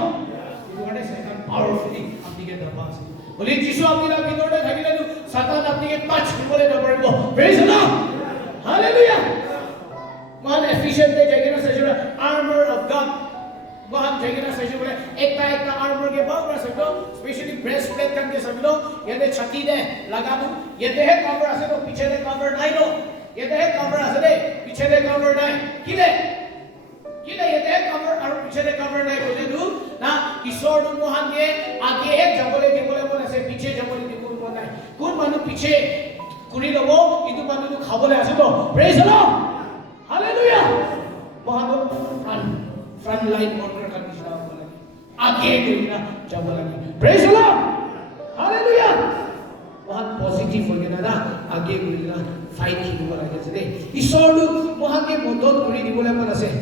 itu kane syaitan powerfully apni ke daba se bole jisu apni la bitoda thakile du satan apni ke touch bole na paribo praise the Lord Hallelujah. Man efficient de jagina sajura armor of God. Man jagina sajura ekta armor ke baug ra sakdo especially breastplate kan ke sabdo yede chati de laga do yede he cover ase to piche de cover nai do yede he cover ase de piche de cover nai kile yede he cover aru piche de cover nai bole du na ishor du mohan ke age he jabole dibole bole ase piche jabole dibole bole nai kun manu piche kuri lobo itu manu khabole ase to praise the Lord hallelujah mohano front line worker kan bisna bola age gurina jabo lagi praise the Lord hallelujah mohan positive ho gena na age gurina fight ki bola ase de isoru mohan ke modot guri dibole mon ase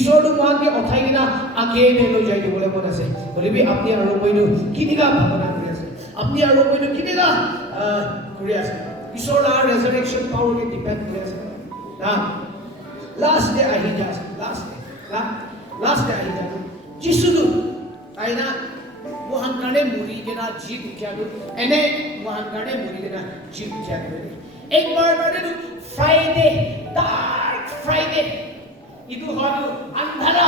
isoru mohan ke othai gina age ne loi jai dibole mon ase bolibi apni aru moinu kiniga bhabana kori ase apni aru moinu kiniga kori ase Ishor la resurrection power ke depend kore ase na last day ahija jisu du aina mohan kane muri gena jeep kya du ene mohan kane muri gena jeep kya du ek bar kane du dark friday idu hodu andhara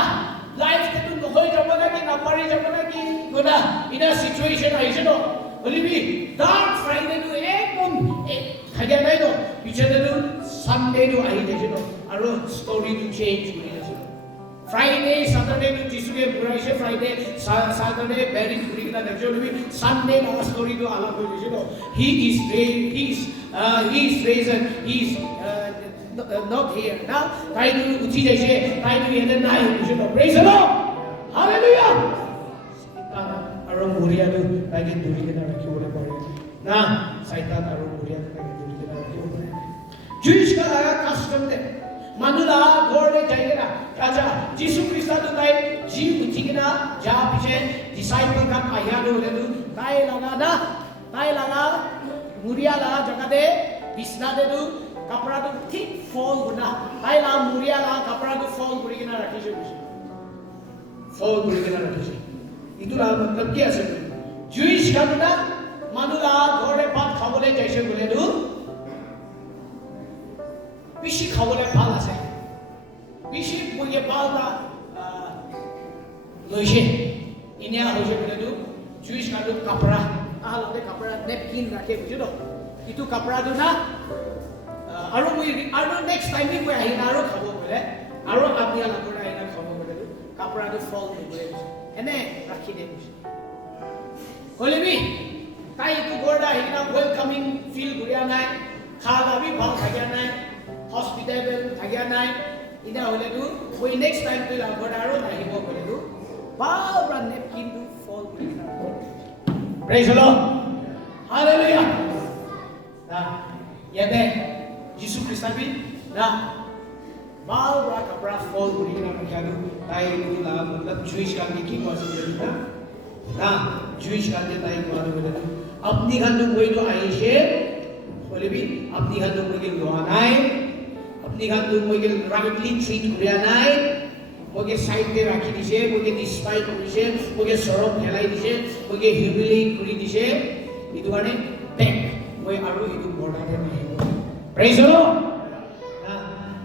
life ke tu hoi jabo na ki na pari jabo na ki goda ina situation aise no bolibi dark friday du ekdom Hanya naik tu, bicara tu Sunday tu ahi jadi tu, aru story tu change kuri jadi tu. Friday, Saturday, Jisuke Buraisha Friday, Saturday, very good. Sunday, our story to Allah. He is risen. He is not here. Now, Taidu Uchidashi, Taidu Yedanai, praise the Lord. Hallelujah. Aram Muriadu, like in Durikana Rakura. Now, Saitan Aram Muriadu, like in Durikana Rakura. Jewish custom there. Manula, Gorde Jaigana, Raja, Jisu Krista to die, Ji Utigina, Japiche, disciple come Ayadu, Tai Laga, Muriala, Jagade, Visnadedu, Caprado, thick fall, Buddha, Taila, Muriala, Caprado, fall, Burigana Rakisha. Fall Burigana Rakisha. Itula, Turkey, Jewish Kamuna, Manula, Gorde Pat, Kabule, Jason Guledu. Bishi khawale phal ase bishi boye phal da loise inia hoje boledu Jewish kadu kapra ahalote kapra napkin rakhe bujido itu kapra du na aro next time ni koi ahina aro khabo bole aro apni alagora ahina khabo boledu kapra du fall bole ene rakhi de kolebi tai itu gorda ahina welcoming feel guria nai khala bi bhal khagya nai hospitable thagya nai ida holedu we next time to lagodaro nahibo boledu bao ran napkin to fall praise the Lord hallelujah na yade Jesus Christ bi na bao ra kapra fall burina kyadu tai la matlab Jewish ka ki possibility na Jewish ka de tai ko boledu apni gandu koi to aise bolebi apni gandu koi ke loanai Nihandu moge rightly treat kurianai moge side te rakhi dise moge despite korise moge sorok helai dise moge humiliate kuri dise itu ane back moi aru itu border nahi praise the Lord na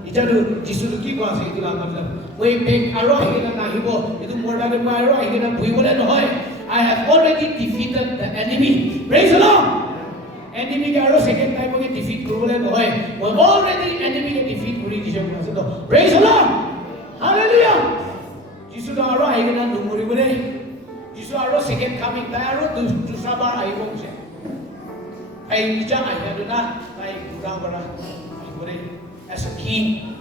itaru jisu ki ko ase itu la matlab moi back aru ahina nahibo itu border ma aru ahina bhuibole nohoy I have already defeated the enemy praise the Lord enemy ke aro second time ke defeat korole nohoy moi already enemy ke defeat kori dise to praise the Lord hallelujah jisu da aro aigena numuri bole jisu aro second coming da aro dusra bar aibong se ai nija aina duna ai pura bara ai bole as a king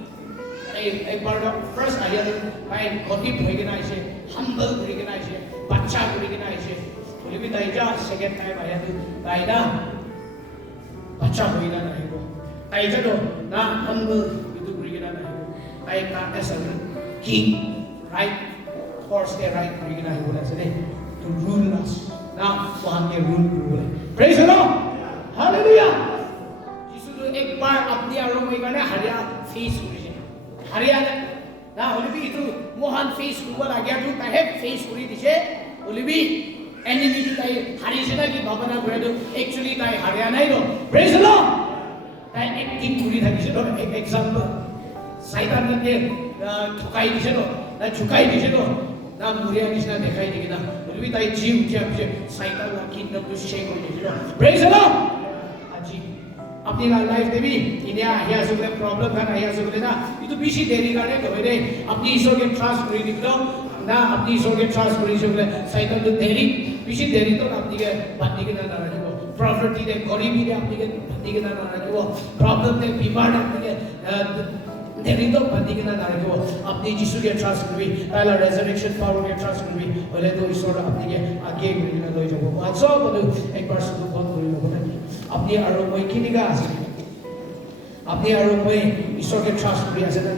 ai bar first ayar ai khoti bhoigena ise humble bhoigena ise bacha bhoigena ise bole bi dai ja second time ayar dai na bacha bhoigena nahi ko ai jado na humble itu bhoigena nahi ko ai ka as a king right horse the right bhoigena nahi bola se to rule us na wahan ke rule kore praise the Lord hallelujah jisu to ek bar apni aro moi kane haria face kori haria na holibi itu mohan face kuba lagya tu ta have face kori dise holibi enemy to tai harise na ki bhabana kore do actually tai haria nai do praise the Lord tai acting kori thakise do example saitan ke thukai dise do na chukai dise do na muria nisna dekhai dikina holibi tai jiu je saitan la kingdom to shake kori dise do praise the Lord aji apni life de bhi inia ahya sugule problem kan ahya sugule na itu bishi deri kare hoide apni ishor ke trust kori diklo na apni ishor ke trust kori sugule saitan to deri bishi deri to apni ke bandi ke na rakhibo property de garibi de apni ke bandi ke na rakhibo problem de bimar apni ke deri to bandi ke na rakhibo apni jisu ke trust kori pehla resurrection power ke trust kori hoile to ishor apni ke age kori na loi jabo aso bodu ek bar sudu bon kori lobo na apni aro moi kiniga ase apni aro moi ishor ke trust kori ase na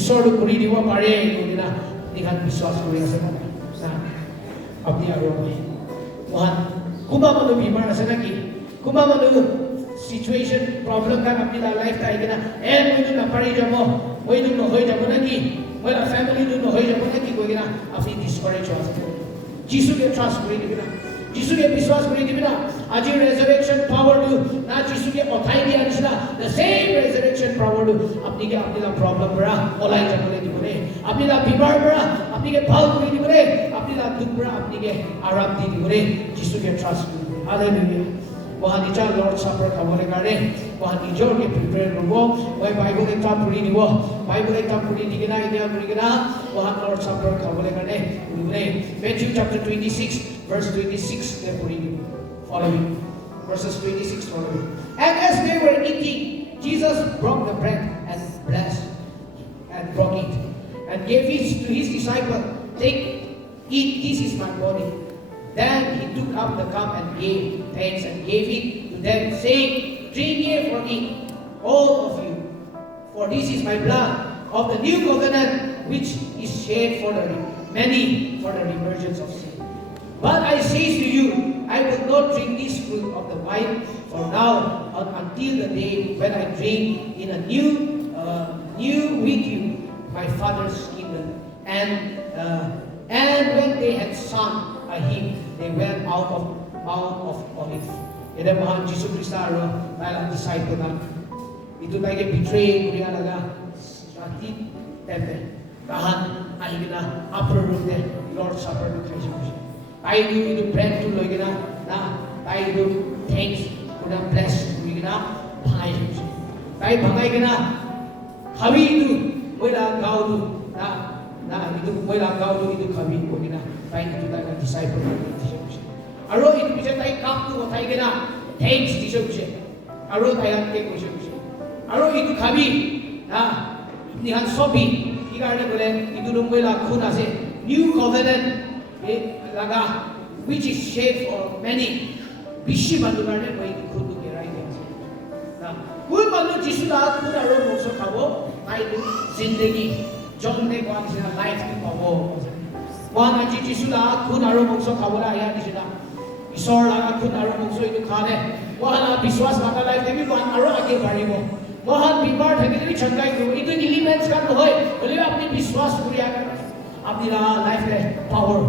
ishor to kori dibo pare kodina nikhan biswas kori ase na apni aro moi mohan kuba manu bimar ase na ki kuba manu situation problem kan apni la life ta ikena moi tu na pari jabo moi tu no hoi jabo na ki moi la family tu no hoi jabo na ki koina apni discourage ase jisu ke trust kori dibina jisu ke biswas kori dibina aji resurrection power to na jisu ke authority anisna the same resurrection power to apni ke apni la problem bra olai jabole dibone apni la bimar bra apni ke bhal kori dibone apni la dukh bra apni ke aram di dibone jisu ke trust hallelujah Wahan ija Lord Supper khabole karne wahan nijor ke prepare robo wai Bible ekta puri dibo Bible ekta puri digena idia puri gena wahan Lord Supper khabole karne ule Matthew chapter 26 verse 26 ke puri dibo following verses 26 following. And as they were eating, Jesus broke the bread and blessed and broke it and gave it to his disciples. Take, eat, this is my body. Then he took up the cup and gave thanks and gave it to them, saying, drink ye from it, all of you, for this is my blood of the new covenant, which is shed for the many for the remission of sin. But I say to you, I will not drink this fruit of the vine from now on until the day when I drink in a new with you my Father's kingdom. And when they had sung a hymn, they went out of Olive. Ida mahal Jesus Christ aro dahil disciple na ito tayo betray kuriya laga rati temple kahan ay gina upper room de Lord Supper ng Jesus. Tayo itu bread to loy gina na tayo itu thanks kunang bless gina bangay Jesus. Tayo bangay gina kami itu wala gao tu na itu wala gao tu itu kami gina tayo itu tayo disciple ng Jesus. Aro itu bisa tayo kap tu tayo gina thanks Jesus. Aro tayo take Jesus. Aro itu kami na nihan sobi ikarne bole itu lumbai lakhu na se new covenant laga which is shed for many bishi bandu karne bai khudu kerai de na koi bandu jisu la kun aro mokso khabo ai zindagi jonne ko amsina life ki pabo wana jisu la kun aro mokso khabo la ya disina isor la kun aro mokso itu khane wana biswas laga life de bi wan aro age baribo wahan bimar thakile bi changai ko itu elements kan hoy bole apni biswas kuriya kar apni la life le power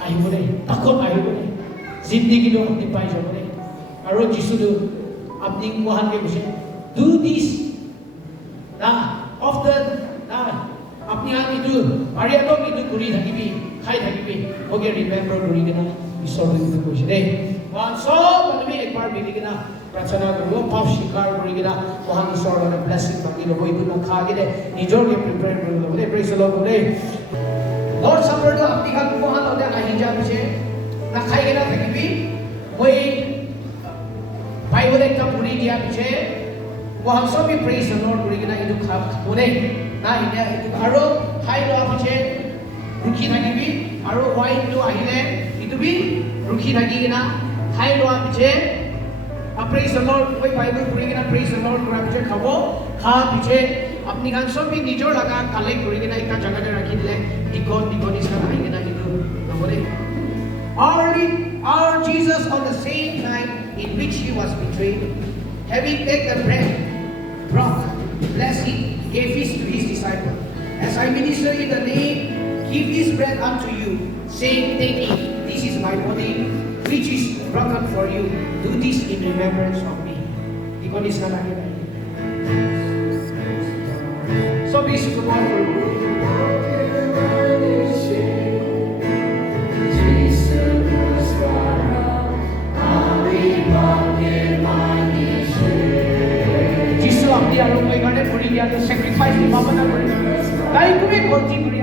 ai bole takot ai bole zindagi do apni pai jo bole aro jisu do apni wahan ke bise do this na often na apni han itu mariato itu kuri thakibi khai thakibi oge remember kuri gena isor do ko jide wan so panami ekbar bili gena प्रार्थना करो पाप स्वीकार करेगा वहां ईश्वर वाला blessing बाकी लोग इधर ना खागे दे निजोर के प्रिपेयर कर लो बोले प्रेज द लॉर्ड बोले लॉर्ड सपर तो अपनी का वहां तो ना हिजा पीछे ना खाएगे ना थकीबी वही बाइबल एक का पूरी दिया पीछे वहां सब भी प्रेज द लॉर्ड करेगा ना इधर खा बोले ना इधर इधर आरो खाई लो पीछे रुखी थकीबी आरो वाइन तो आहिले इधर भी रुखी थकीगे ना खाई लो पीछे praise the Lord कोई बाइबल पढ़ेंगे ना praise the Lord करा पीछे खाओ खा पीछे अपनी गान सब भी निजोर लगा कलेक्ट करेंगे ना इतना जगह जगह रखी दिले निकोन इसका आएंगे ना इधर ना बोले our Jesus on the same night in which he was betrayed having taken the bread broke blessed it gave it to his disciples as I minister in the name give this bread unto you saying take it this is my body which is broken for you. Do this in remembrance of me. Ikon is na lagi na. So please to God for you. Jesus apni aro koi gane puri diya to sacrifice ni mama na puri. Dai kume konti puri.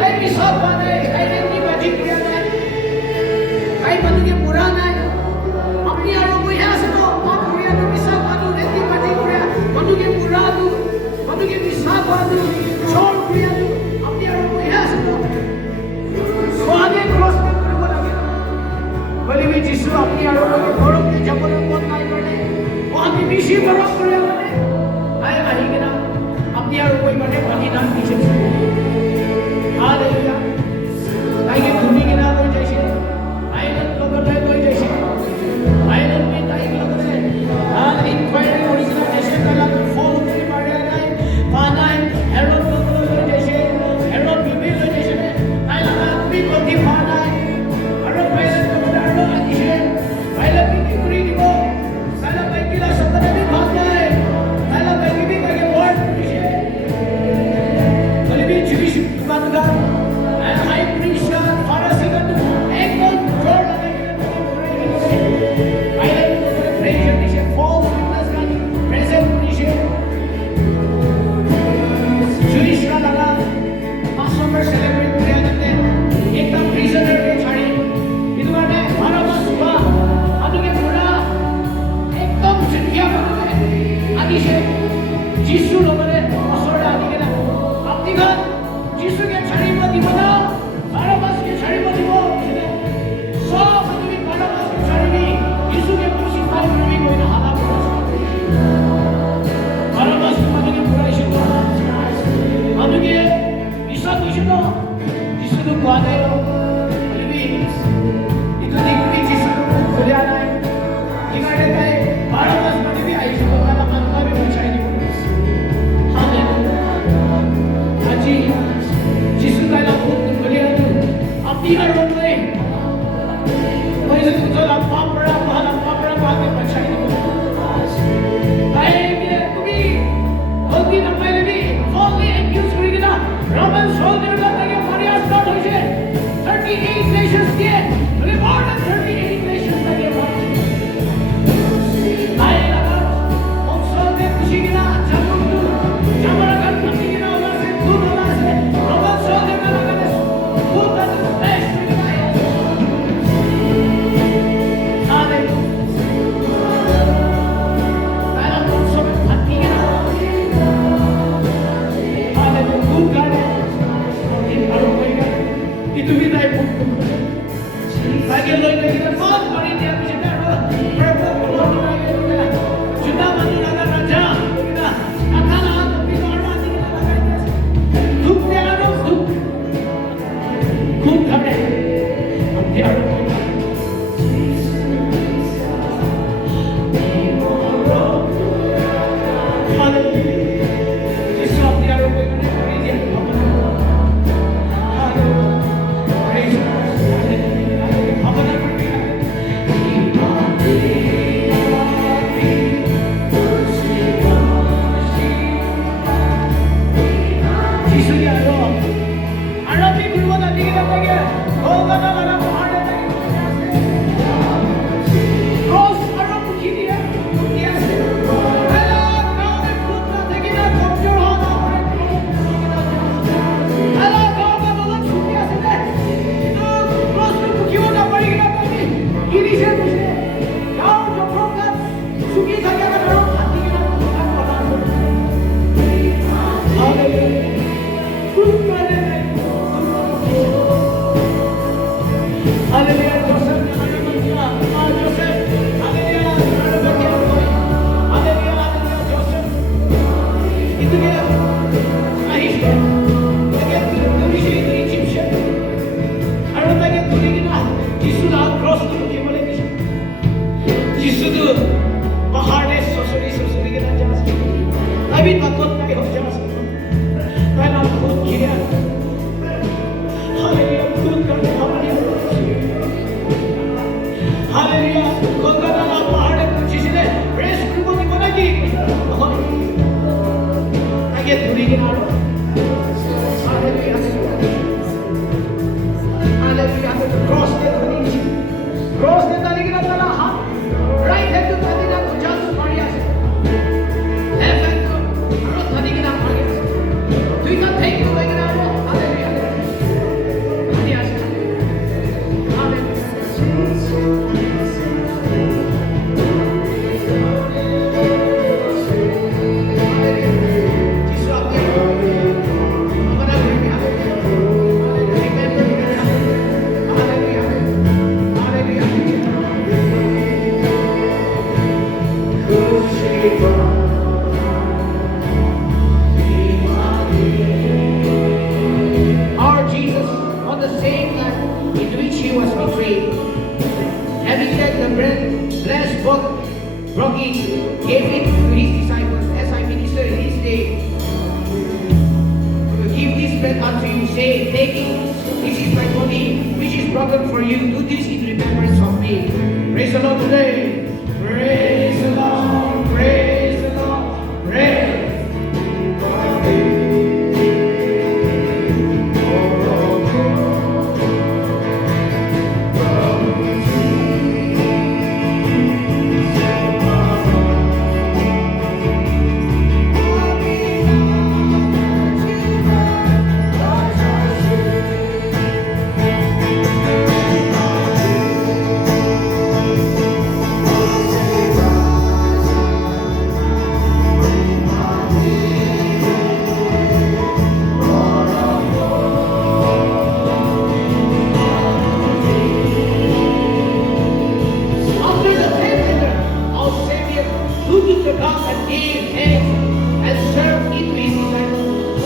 Dai bisab bane, dai ni baji puri. Dai bandu ke purana अपनी आरो को यहाँ से तो आप पुरिया तो विशाल बादू रहती बाजी पुरिया बादू के पुरादू बादू के विशाल बादू छोड़ पुरिया तो अपनी आरो को यहाँ से तो वो आगे क्रॉस में पुरे को लगे बोली भी जिसु अपनी आरो को घोड़ों के जबरों को नाई करने वहाँ भी विशी बरों पुरिया बने आए आही के ना अपनी आरो को बने बनी ना पीछे हालेलुया आए के धुनी के ना कोई जैसे आए ना लोगों ने कोई जैसे 지수로 말해 어설이 아니게나 앞뒤가 지수게 잘입어 입어다 바라바스게 잘입어 입어 서 그들이 바라바스게 잘입이 지수게 무식 타임을 입고 있는 하나 바라바스 만약에 불안이시고 만약에 이사도시도 지수도 구하네요 그리고 이거 니그리 지수도 그리 하나요 이거에 대해 바라바스 만약에 아이시고 하나 만나면 차이니 जिसका नाम बलिया तू अपनी हर रोड में वैसे तो चला पापड़ा बात में पछाई नहीं आएंगे तुम्ही होती ना पहले भी only accused करेंगे ना रोमन सोल्जर का तक मारिया स्टार्ट हो जाए 38 nations के अरे more than 38 nations तक ये बात आएगा हम सब ने खुशी की ना जमरा का खुशी की ना वैसे दूर होना से रोमन सोल्जर का लगा खूब बेस्ट आने पहला तो सब हत्ती की ना आने तो खूब गाने इन अड़ों में गए itu kita ibu bagi lo itu kita mau beri dia kita berapa pulau kita sudah menjadi raja kita akan ada di luar kita lakukan duk dia ada duk खूब खड़े हम dia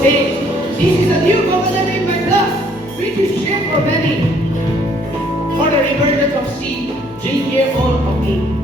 says, "This is a new covenant in my blood, which is shed for many. For the repentance of sin, drink ye all of me."